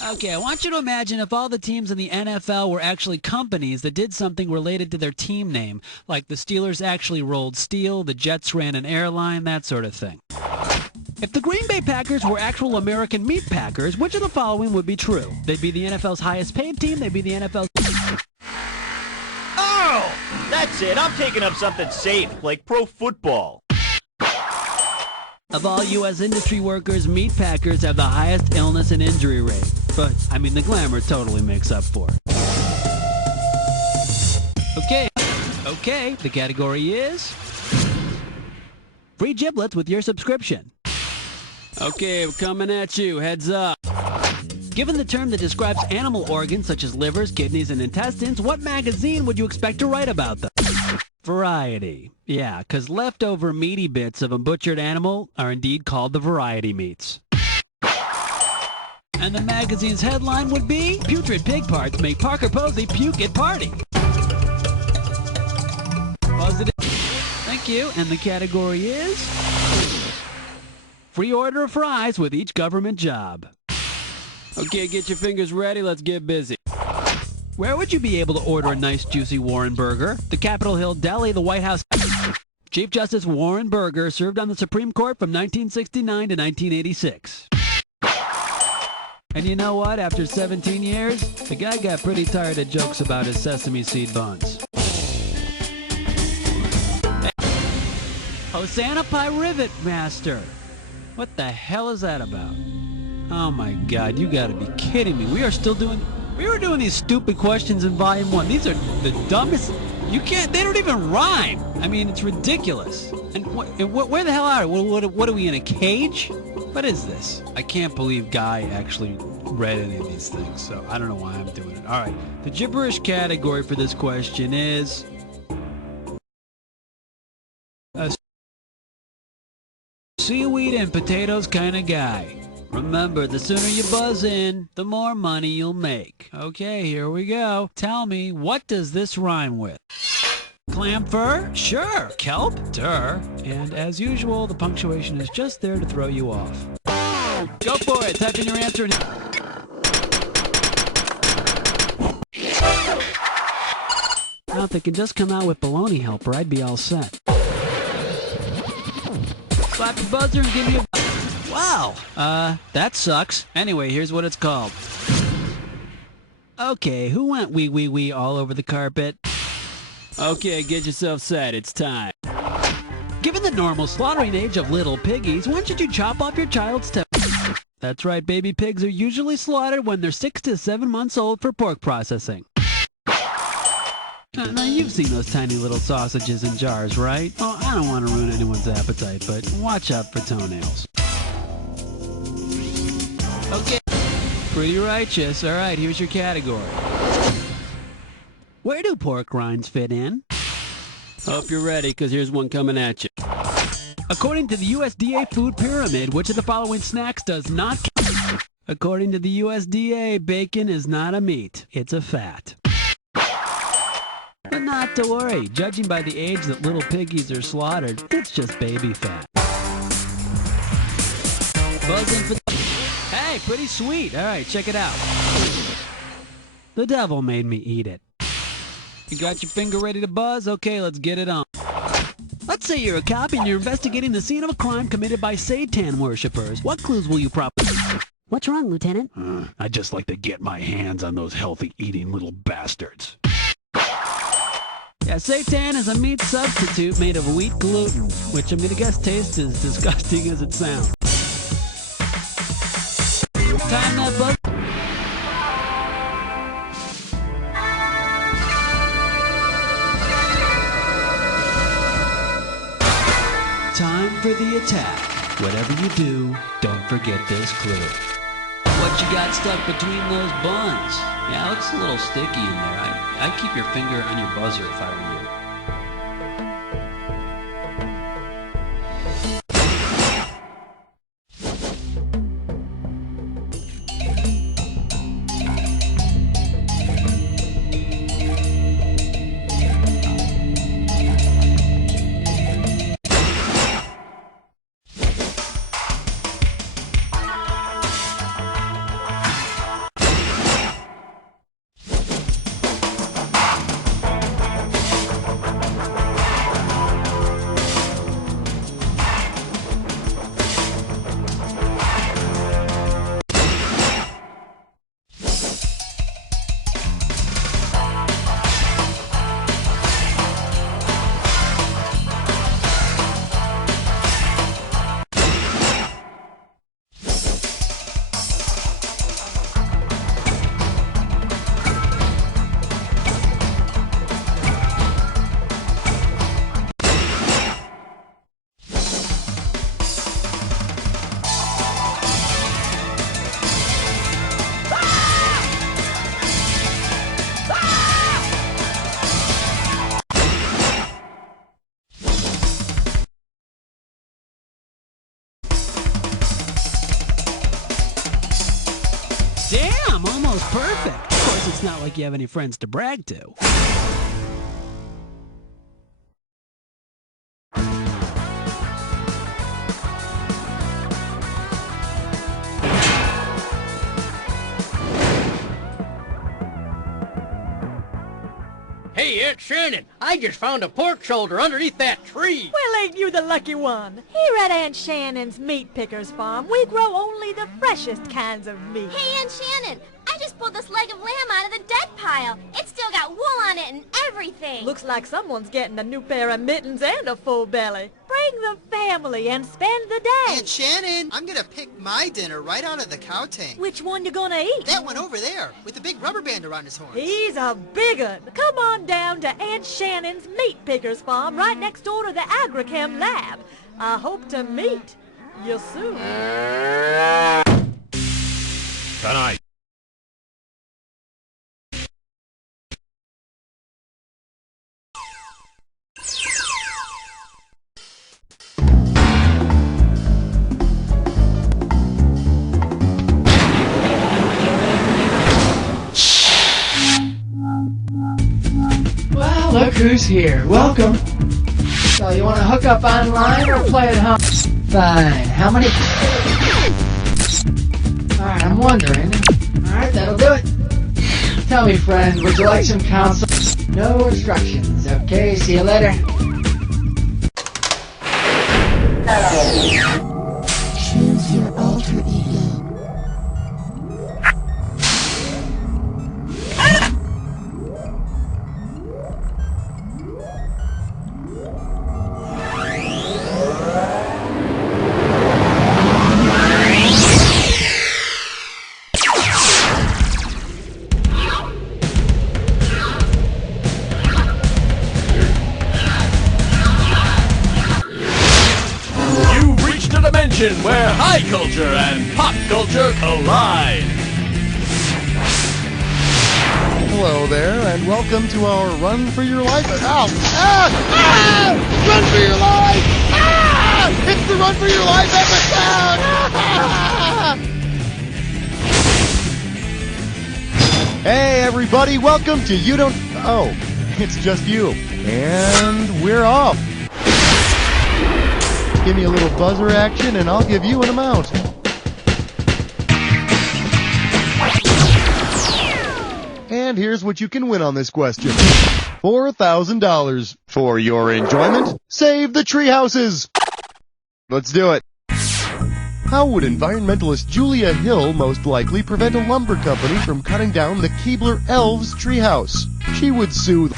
Okay, I want you to imagine if all the teams in the NFL were actually companies that did something related to their team name, like the Steelers actually rolled steel, the Jets ran an airline, that sort of thing. If the Green Bay Packers were actual American meat packers, which of the following would be true? They'd be the NFL's highest paid team, they'd be the NFL's... Oh! That's it. I'm taking up something safe, like pro football. Of all U.S. industry workers, meat packers have the highest illness and injury rate. But, I mean, the glamour totally makes up for it. Okay, the category is... free giblets with your subscription. Okay, we're coming at you. Heads up. Given the term that describes animal organs such as livers, kidneys, and intestines, what magazine would you expect to write about them? Variety. Yeah, because leftover meaty bits of a butchered animal are indeed called the variety meats. And the magazine's headline would be, Putrid Pig Parts Make Parker Posey Puke at Party. Positive. Thank you. And the category is... free order of fries with each government job. Okay, get your fingers ready. Let's get busy. Where would you be able to order a nice juicy Warren burger? The Capitol Hill Deli, the White House... Chief Justice Warren Burger served on the Supreme Court from 1969 to 1986. And you know what? After 17 years, the guy got pretty tired of jokes about his sesame seed buns. Hosanna Pie Rivet Master. What the hell is that about? Oh my God, you gotta be kidding me. We were doing these stupid questions in Volume 1. These are the dumbest, they don't even rhyme. I mean, it's ridiculous. And where the hell are we? What are we, in a cage? What is this? I can't believe Guy actually read any of these things, so I don't know why I'm doing it. All right, the gibberish category for this question is... a seaweed and potatoes kind of guy. Remember, the sooner you buzz in, the more money you'll make. Okay, here we go. Tell me, what does this rhyme with? Clam fur? Sure. Kelp? Duh. And as usual, the punctuation is just there to throw you off. Go for it. Type in your answer and... Now, if they could just come out with Baloney Helper, I'd be all set. Slap the buzzer and give me a... Wow! That sucks. Anyway, here's what it's called. Okay, who went wee all over the carpet? Okay, get yourself set. It's time. Given the normal slaughtering age of little piggies, when should you chop off your child's toe? That's right, baby pigs are usually slaughtered when they're 6 to 7 months old for pork processing. Now, you've seen those tiny little sausages in jars, right? Oh, I don't want to ruin anyone's appetite, but watch out for toenails. Okay, pretty righteous. All right, here's your category. Where do pork rinds fit in? Hope you're ready, because here's one coming at you. According to the USDA food pyramid, which of the following snacks does not... According to the USDA, bacon is not a meat. It's a fat. But not to worry. Judging by the age that little piggies are slaughtered, it's just baby fat. Buzzing for... Hey, pretty sweet. All right, check it out. The devil made me eat it. You got your finger ready to buzz? Okay, let's get it on. Let's say you're a cop and you're investigating the scene of a crime committed by Satan worshippers. What clues will you What's wrong, Lieutenant? I'd just like to get my hands on those healthy-eating little bastards. Yeah, seitan is a meat substitute made of wheat gluten, which I'm gonna guess tastes as disgusting as it sounds. Time that buzz. Time for the attack. Whatever you do, don't forget this clue. What you got stuck between those buns? Yeah, it looks a little sticky in there. I'd keep your finger on your buzzer if I were you. Damn, almost perfect. Of course, it's not like you have any friends to brag to. Hey, Aunt Shannon, I just found a pork shoulder underneath that tree. Well, ain't you the lucky one? Here at Aunt Shannon's Meat Pickers Farm, we grow only the freshest kinds of meat. Hey, Aunt Shannon, I just pulled this leg of lamb out of the dead pile. It's still got wool on it and everything. Looks like someone's getting a new pair of mittens and a full belly. Bring the family and spend the day. Aunt Shannon, I'm gonna pick my dinner right out of the cow tank. Which one you gonna eat? That one over there, with the big rubber band around his horns. He's a big un. Come on down to Aunt Shannon's Meat Pickers Farm right next door to the Agrichem Lab. I hope to meet you soon. Tonight. Well, look who's here. Welcome. So you want to hook up online or play at home? Fine. How many? Alright, I'm wondering. Alright, that'll do it. Tell me, friend, would you like some counsel? No instructions. Okay, see you later. Choose your alter ego. Where high culture and pop culture collide. Hello there, and welcome to our Run for Your Life. Ow! Ah! Ah! Run for your life! Ah! It's the Run for Your Life episode! Ah! Hey, everybody, welcome to You Don't... Oh, it's just you. And we're off. Give me a little buzzer action, and I'll give you an amount. And here's what you can win on this question. $4,000. For your enjoyment, save the tree houses. Let's do it. How would environmentalist Julia Hill most likely prevent a lumber company from cutting down the Keebler Elves treehouse? She would sue...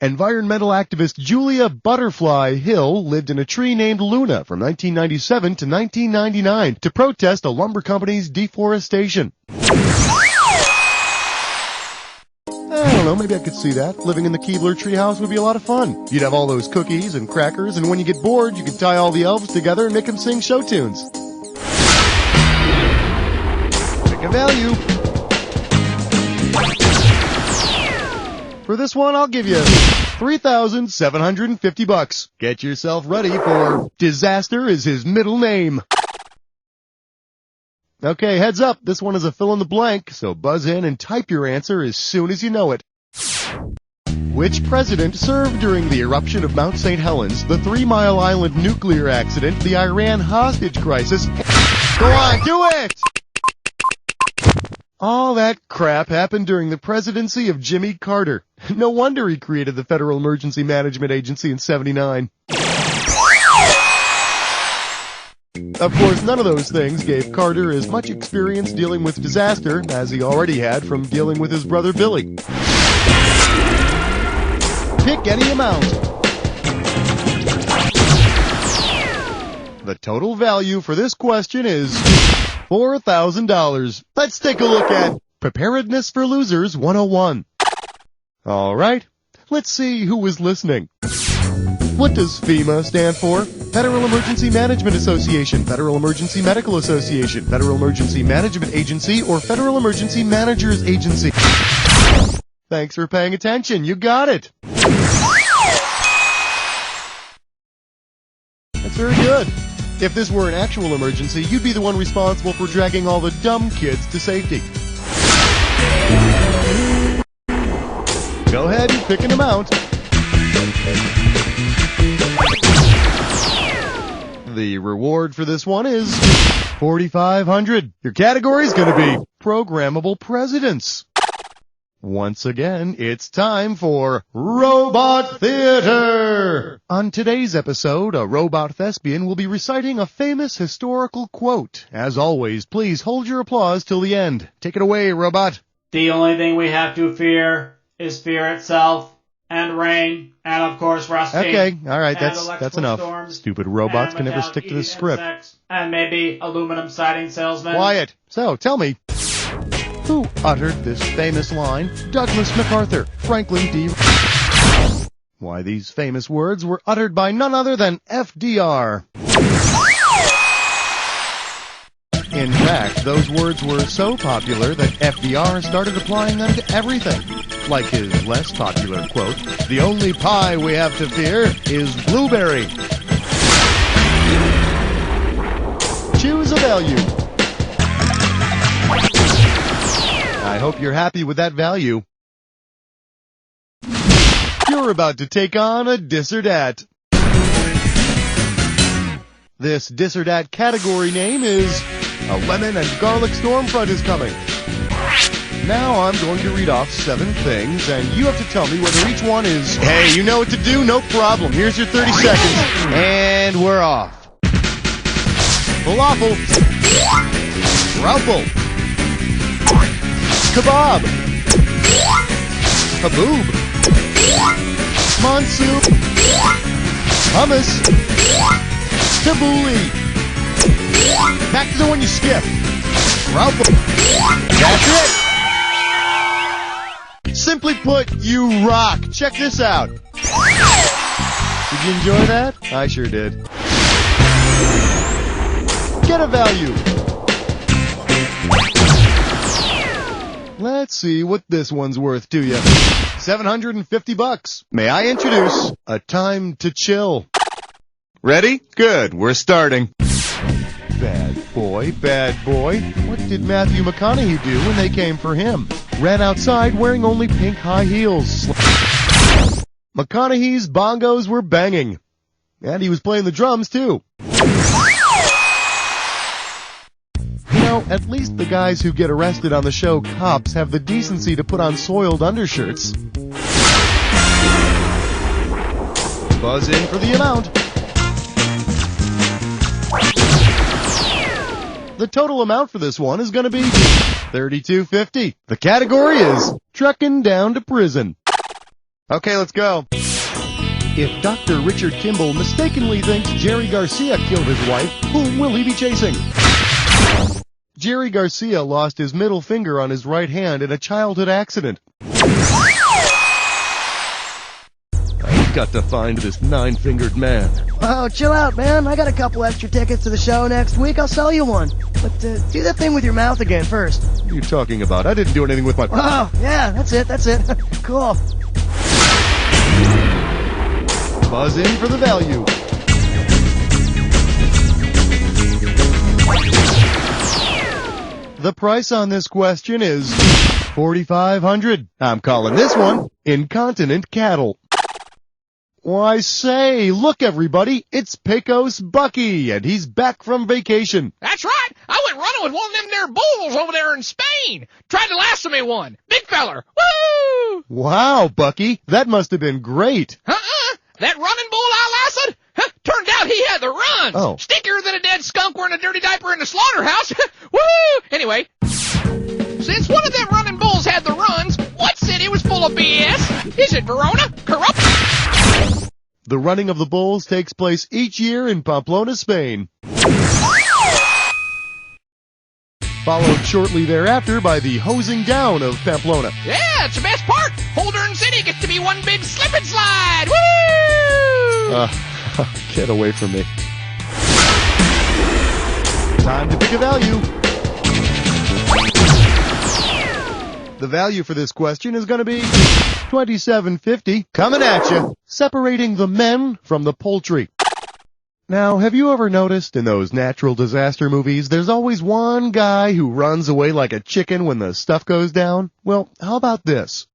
Environmental activist Julia Butterfly Hill lived in a tree named Luna from 1997 to 1999 to protest a lumber company's deforestation. I don't know, maybe I could see that. Living in the Keebler treehouse would be a lot of fun. You'd have all those cookies and crackers, and when you get bored, you could tie all the elves together and make them sing show tunes. Pick a value. For this one, I'll give you $3,750. Get yourself ready for Disaster is his middle name. Okay, heads up. This one is a fill in the blank, so buzz in and type your answer as soon as you know it. Which president served during the eruption of Mount St. Helens, the 3 Mile Island nuclear accident, the Iran hostage crisis? Go on, do it! All that crap happened during the presidency of Jimmy Carter. No wonder he created the Federal Emergency Management Agency in '79. Of course, none of those things gave Carter as much experience dealing with disaster as he already had from dealing with his brother Billy. Pick any amount. The total value for this question is $4,000. Let's take a look at Preparedness for Losers 101. All right, let's see who was listening. What does FEMA stand for? Federal Emergency Management Association, Federal Emergency Medical Association, Federal Emergency Management Agency, or Federal Emergency Managers Agency? Thanks for paying attention. You got it. That's very good. If this were an actual emergency, you'd be the one responsible for dragging all the dumb kids to safety. Go ahead and pick an amount. The reward for this one is $4,500. Your category is going to be programmable presidents. Once again, it's time for Robot Theater! On today's episode, a robot thespian will be reciting a famous historical quote. As always, please hold your applause till the end. Take it away, robot. The only thing we have to fear is fear itself, and rain, and of course rusting. Okay, alright, that's enough. Storms, Stupid robots can never stick to the script. Insects, and maybe aluminum siding salesmen. Quiet. So, tell me, who uttered this famous line? Douglas MacArthur, Franklin D. Why, these famous words were uttered by none other than FDR. In fact, those words were so popular that FDR started applying them to everything. Like his less popular quote, "The only pie we have to fear is blueberry." Choose a value. I hope you're happy with that value. You're about to take on a dis or dat. This dis or dat category name is "A Lemon and Garlic Storm Front is Coming." Now I'm going to read off 7 things, and you have to tell me whether each one is, "Hey, you know what to do? No problem. Here's your 30 seconds." And we're off. Falafel. Ruffle. Kebab. Haboob. Monsoon. Hummus. Tabbouleh. Back to the one you skipped. Ruffle. That's it. Simply put, you rock. Check this out. Did you enjoy that? I sure did. Get a value. Let's see what this one's worth to you. $750. May I introduce A Time to Chill. Ready? Good. We're starting. Bad boy, bad boy. What did Matthew McConaughey do when they came for him? Ran outside wearing only pink high heels. McConaughey's bongos were banging. And he was playing the drums, too. You know, at least the guys who get arrested on the show Cops have the decency to put on soiled undershirts. Buzz in for the amount. The total amount for this one is going to be $32.50. The category is Truckin' Down to Prison. Okay, let's go. If Dr. Richard Kimball mistakenly thinks Jerry Garcia killed his wife, whom will he be chasing? Jerry Garcia lost his middle finger on his right hand in a childhood accident. I've got to find this 9-fingered man. Oh, chill out, man. I got a couple extra tickets to the show next week. I'll sell you one. But do that thing with your mouth again first. What are you talking about? I didn't do anything with my... Oh, yeah, that's it. Cool. Buzz in for the value. The price on this question is $4,500. I'm calling this one Incontinent Cattle. Why say, look everybody, it's Pecos Bucky, and he's back from vacation. That's right. I went running with one of them there bulls over there in Spain. Tried to lasso me one. Big feller. Woo! Wow, Bucky, that must have been great. That running bull I lassoed? Turned out he had the runs. Oh. Stinkier than a dead skunk wearing a dirty diaper in the slaughterhouse. Woo! Anyway, since one of them running bulls had the runs, what city was full of BS? Is it Verona? Corrupt? The running of the bulls takes place each year in Pamplona, Spain. Followed shortly thereafter by the hosing down of Pamplona. Yeah, it's the best part. Holden City gets to be one big slip and slide. Woo! Get away from me. Time to pick a value. The value for this question is going to be $27.50. Coming at you. Separating the men from the poultry. Now, have you ever noticed in those natural disaster movies, there's always one guy who runs away like a chicken when the stuff goes down? Well, how about this?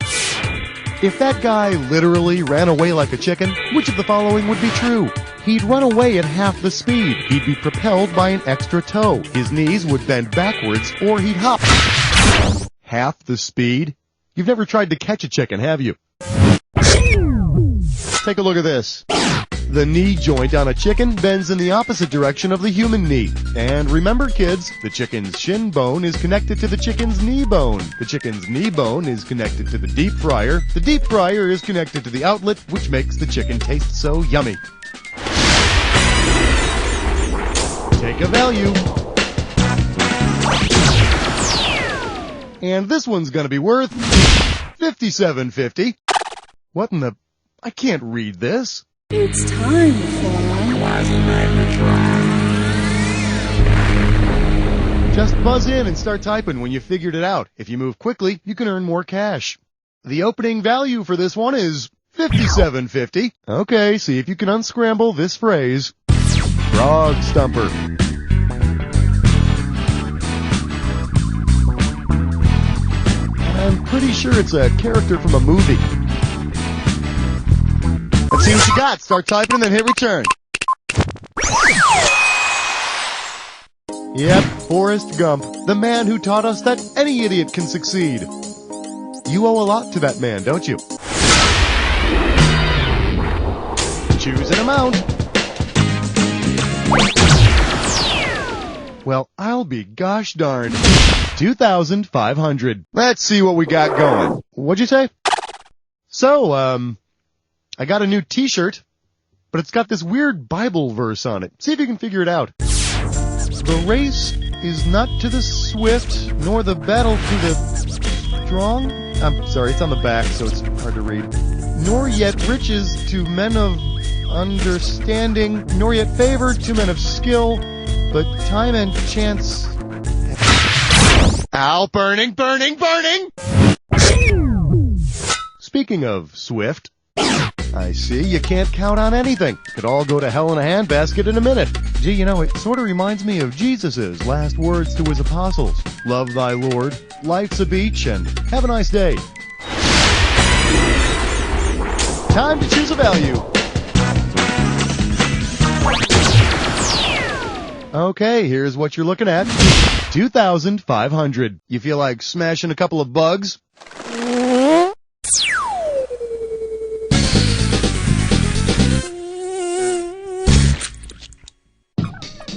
If that guy literally ran away like a chicken, which of the following would be true? He'd run away at half the speed. He'd be propelled by an extra toe. His knees would bend backwards, or he'd hop. Half the speed? You've never tried to catch a chicken, have you? Take a look at this. The knee joint on a chicken bends in the opposite direction of the human knee. And remember, kids, the chicken's shin bone is connected to the chicken's knee bone. The chicken's knee bone is connected to the deep fryer. The deep fryer is connected to the outlet, which makes the chicken taste so yummy. Take a value. And this one's gonna be worth $57.50. What in the... I can't read this. It's time for... Just buzz in and start typing when you figured it out. If you move quickly, you can earn more cash. The opening value for this one is $57.50. Okay, see if you can unscramble this phrase. Frog Stumper. I'm pretty sure it's a character from a movie. Let's see what you got. Start typing and then hit return. Yep, Forrest Gump, the man who taught us that any idiot can succeed. You owe a lot to that man, don't you? Choose an amount. Well, I'll be gosh darned. $2,500. Let's see what we got going. What'd you say? So, I got a new t-shirt, but it's got this weird Bible verse on it. See if you can figure it out. The race is not to the swift, nor the battle to the strong. I'm sorry, it's on the back, so it's hard to read. Nor yet riches to men of understanding, nor yet favor to men of skill, but time and chance... Ow, burning, burning, burning! Speaking of swift, I see you can't count on anything. Could all go to hell in a handbasket in a minute. Gee, you know, it sort of reminds me of Jesus' last words to his apostles. Love thy Lord, life's a beach, and have a nice day. Time to choose a value. Okay, here's what you're looking at. $2,500. You feel like smashing a couple of bugs?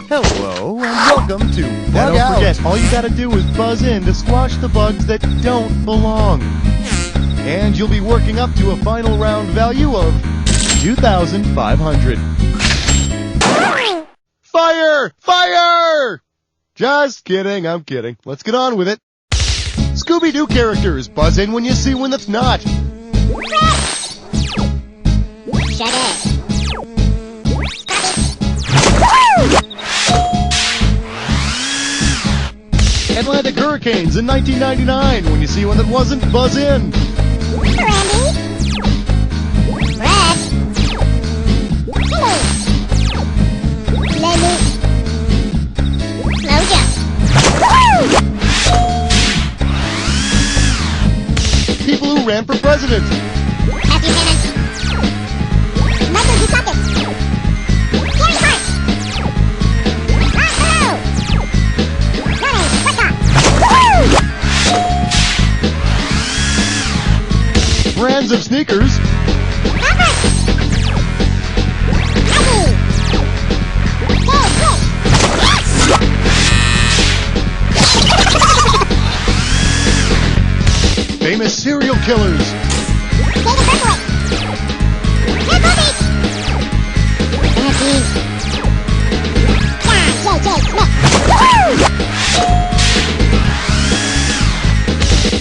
Hello, and welcome to Bug Out. Don't forget, all you gotta do is buzz in to squash the bugs that don't belong. And you'll be working up to a final round value of $2,500. Fire! Fire! Just kidding, I'm kidding. Let's get on with it. Scooby-Doo characters, buzz in when you see one that's not. Shut it. Atlantic Hurricanes in 1999. When you see one that wasn't, buzz in. Randy. Red. Lily. Mojo. People who ran for president. Happy Hammond. Michael Dukakis. Gary Hart. Rahul. Ronnie Whitlock. Brands of sneakers. Converse. Nike. Gold Quick. Famous serial killers. David Berkowitz. Red Bobby. Nancy. John J.J. Smith. Woohoo!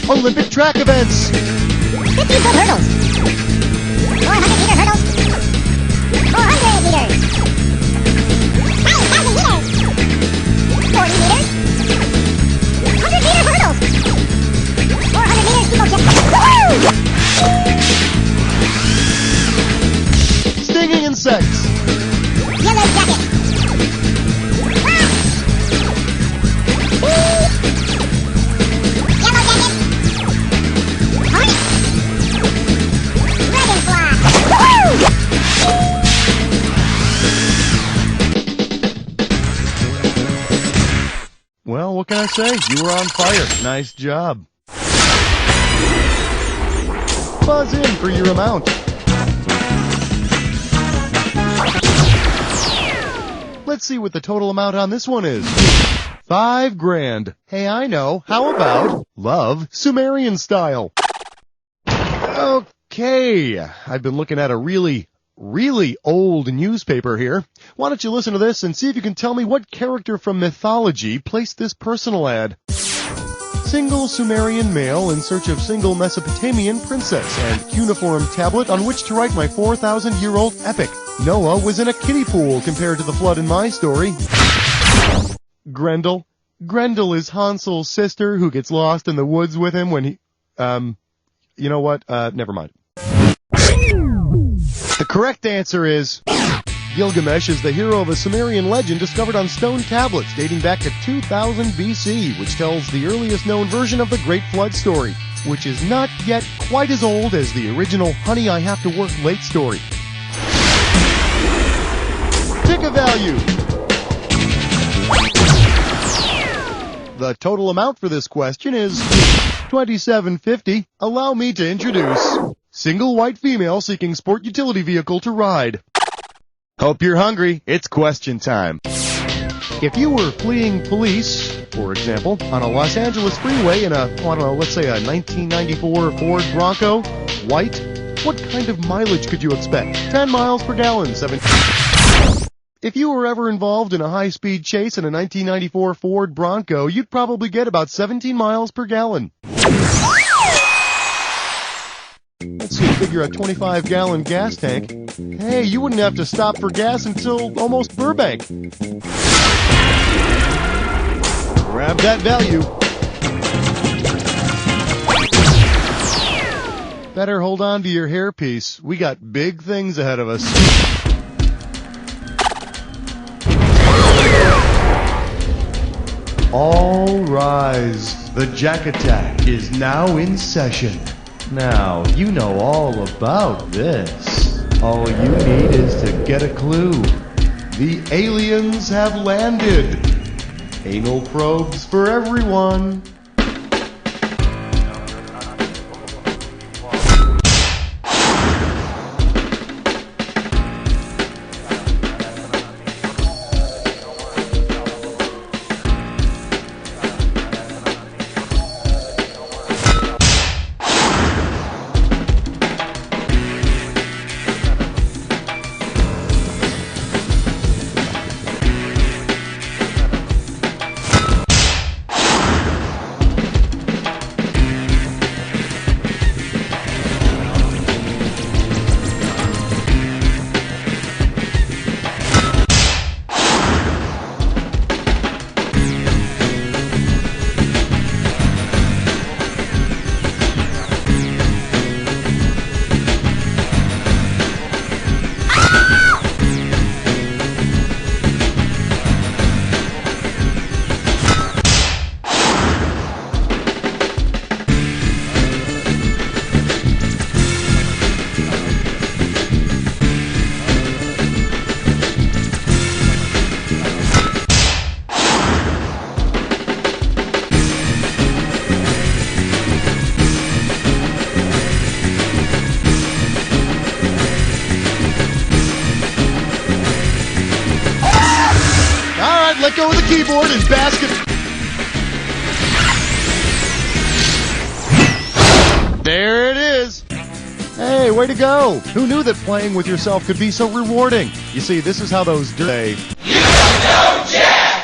Olympic track events. 50-foot hurdles. 400-meter hurdles. 400 meters. 9,000 meters. 40 meters. 100-meter hurdles. 400 meters steeplechase. Woohoo! Stinging insects. Yellow jacket. Well, what can I say? You were on fire. Nice job. Buzz in for your amount. Let's see what the total amount on this one is. $5 grand. Hey, I know. How about love Sumerian style? Okay. I've been looking at a really old newspaper here. Why don't you listen to this and see if you can tell me what character from mythology placed this personal ad? Single Sumerian male in search of single Mesopotamian princess and cuneiform tablet on which to write my 4,000-year-old epic. Noah was in a kiddie pool compared to the flood in my story. Grendel. Grendel is Hansel's sister who gets lost in the woods with him when he... you know what? Never mind. The correct answer is... Gilgamesh is the hero of a Sumerian legend discovered on stone tablets dating back to 2000 BC, which tells the earliest known version of the Great Flood story, which is not yet quite as old as the original Honey, I Have to Work Late story. Pick a value. The total amount for this question is $27.50. Allow me to introduce single white female seeking sport utility vehicle to ride. Hope you're hungry. It's question time. If you were fleeing police, for example, on a Los Angeles freeway in a, let's say a 1994 Ford Bronco, white, what kind of mileage could you expect? 10 miles per gallon, 7... If you were ever involved in a high-speed chase in a 1994 Ford Bronco, you'd probably get about 17 miles per gallon. Let's see, figure a 25-gallon gas tank. Hey, you wouldn't have to stop for gas until almost Burbank. Grab that value. Better hold on to your hairpiece. We got big things ahead of us. All rise. The Jack Attack is now in session. Now, you know all about this. All you need is to get a clue. The aliens have landed. Anal probes for everyone. Let go of the keyboard and basket. There it is. Hey, way to go. Who knew that playing with yourself could be so rewarding? You see, this is how those say. You don't know Jack!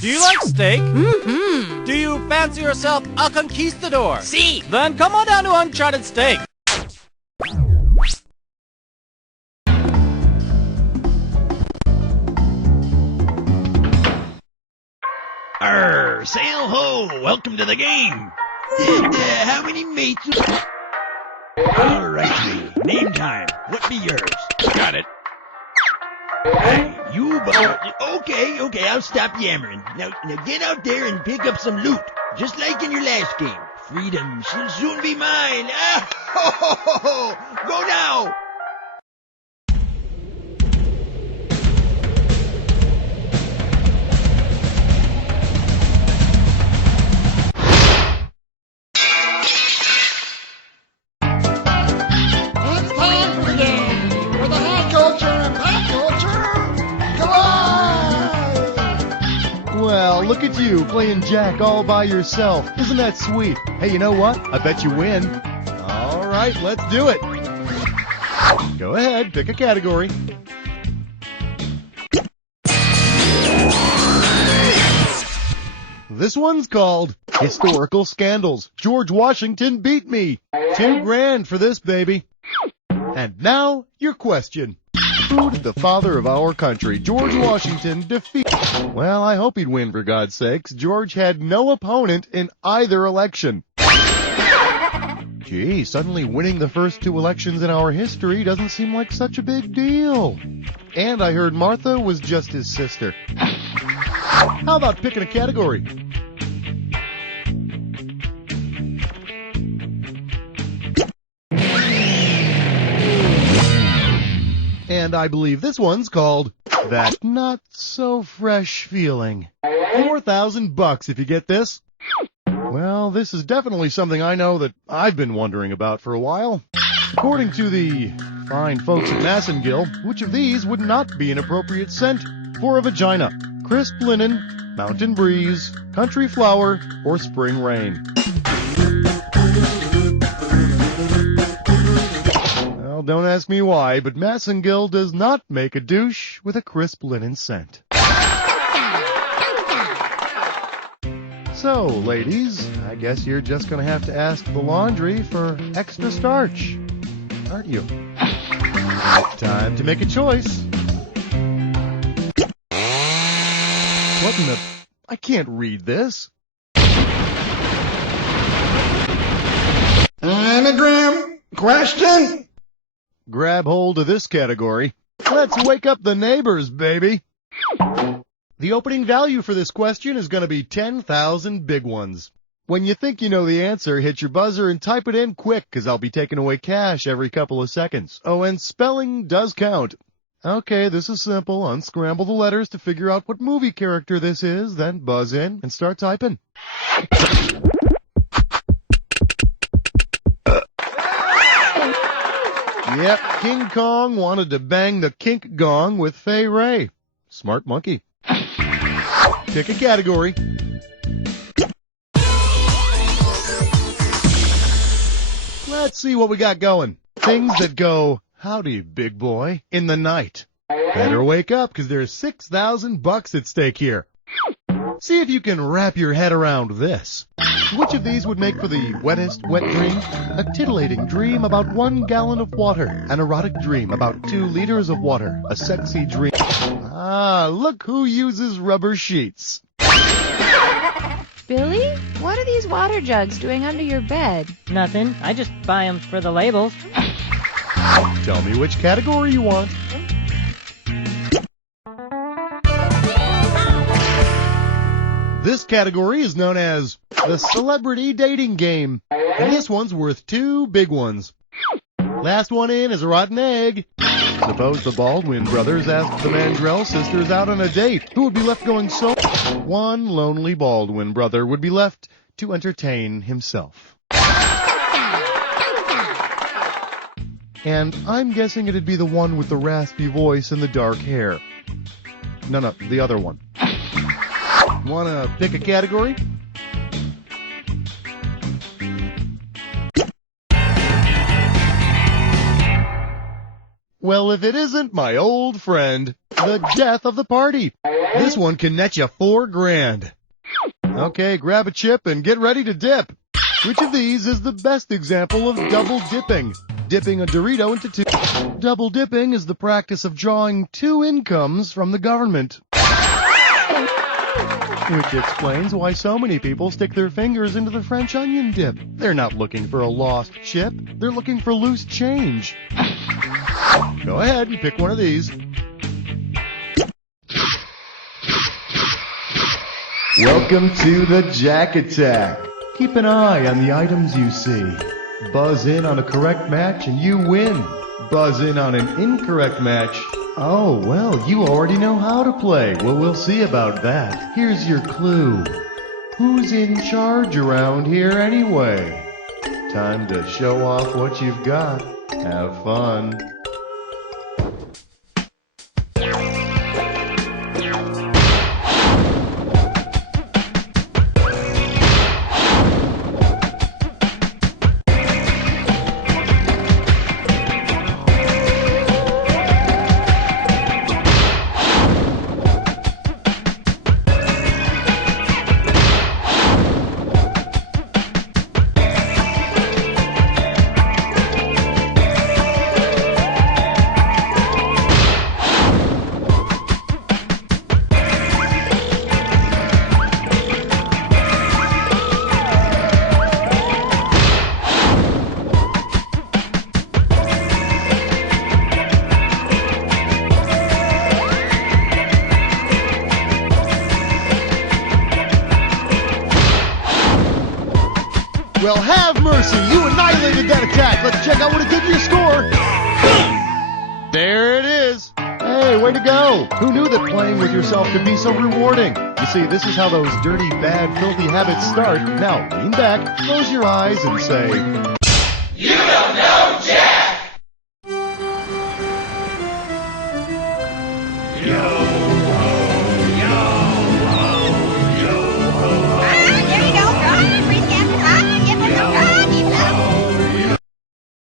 Do you like steak? Mm-hmm. Do you fancy yourself a conquistador? See. Then come on down to Uncharted Steak. Arr, sail ho! Welcome to the game. How many mates? All right, name time. What be yours? Got it. Hey, you. Okay. I'll stop yammering. Now get out there and pick up some loot. Just like in your last game. Freedom shall soon be mine. Ah, ho, ho, ho, ho. Go now. It's time for the game, where the high culture and pop culture collide. Well, look at you, playing Jack all by yourself. Isn't that sweet? Hey, you know what? I bet you win. All right, let's do it. Go ahead, pick a category. This one's called Historical Scandals. George Washington beat me. $2,000 for this, baby. And now, your question. Who did the father of our country, George Washington, defeat? Well, I hope he'd win, for God's sakes. George had no opponent in either election. Gee, suddenly winning the first 2 elections in our history doesn't seem like such a big deal. And I heard Martha was just his sister. How about picking a category? And I believe this one's called That Not So Fresh Feeling. $4,000 if you get this. Well, this is definitely something I know that I've been wondering about for a while. According to the fine folks at Massengill, which of these would not be an appropriate scent for a vagina? Crisp linen, mountain breeze, country flower, or spring rain? Well, don't ask me why, but Massengill does not make a douche with a crisp linen scent. So, ladies, I guess you're just going to have to ask the laundry for extra starch, aren't you? Time to make a choice. What in the... I can't read this. Anagram question? Grab hold of this category. Let's wake up the neighbors, baby. The opening value for this question is going to be 10,000 big ones. When you think you know the answer, hit your buzzer and type it in quick, because I'll be taking away cash every couple of seconds. Oh, and spelling does count. Okay, this is simple. Unscramble the letters to figure out what movie character this is, then buzz in and start typing. Yep, King Kong wanted to bang the kink gong with Fay Ray. Smart monkey. Pick a category. Let's see what we got going. Things that go, howdy, big boy, in the night. Better wake up, because there's $6,000 at stake here. See if you can wrap your head around this. Which of these would make for the wettest wet dream? A titillating dream about 1 gallon of water. An erotic dream about 2 liters of water. A sexy dream. Ah, look who uses rubber sheets. Billy, what are these water jugs doing under your bed? Nothing. I just buy them for the labels. Tell me which category you want. This category is known as the Celebrity Dating Game. And this one's worth 2 big ones. Last one in is a rotten egg. Suppose the Baldwin brothers asked the Mandrell sisters out on a date. Who would be left going so? One lonely Baldwin brother would be left to entertain himself. And I'm guessing it'd be the one with the raspy voice and the dark hair. No, the other one. Wanna pick a category? Well, if it isn't my old friend, the death of the party. This one can net you $4,000. Okay, grab a chip and get ready to dip. Which of these is the best example of double dipping? Dipping a Dorito into 2. Double dipping is the practice of drawing 2 incomes from the government. Which explains why so many people stick their fingers into the French onion dip. They're not looking for a lost chip. They're looking for loose change. Go ahead and pick one of these. Welcome to the Jack Attack. Keep an eye on the items you see. Buzz in on a correct match and you win. Buzz in on an incorrect match. Oh, well, you already know how to play. Well, we'll see about that. Here's your clue. Who's in charge around here anyway? Time to show off what you've got. Have fun. Well, have mercy. You annihilated that attack. Let's check out what it did to your score. There it is. Hey, way to go. Who knew that playing with yourself could be so rewarding? You see, this is how those dirty, bad, filthy habits start. Now, lean back, close your eyes, and say,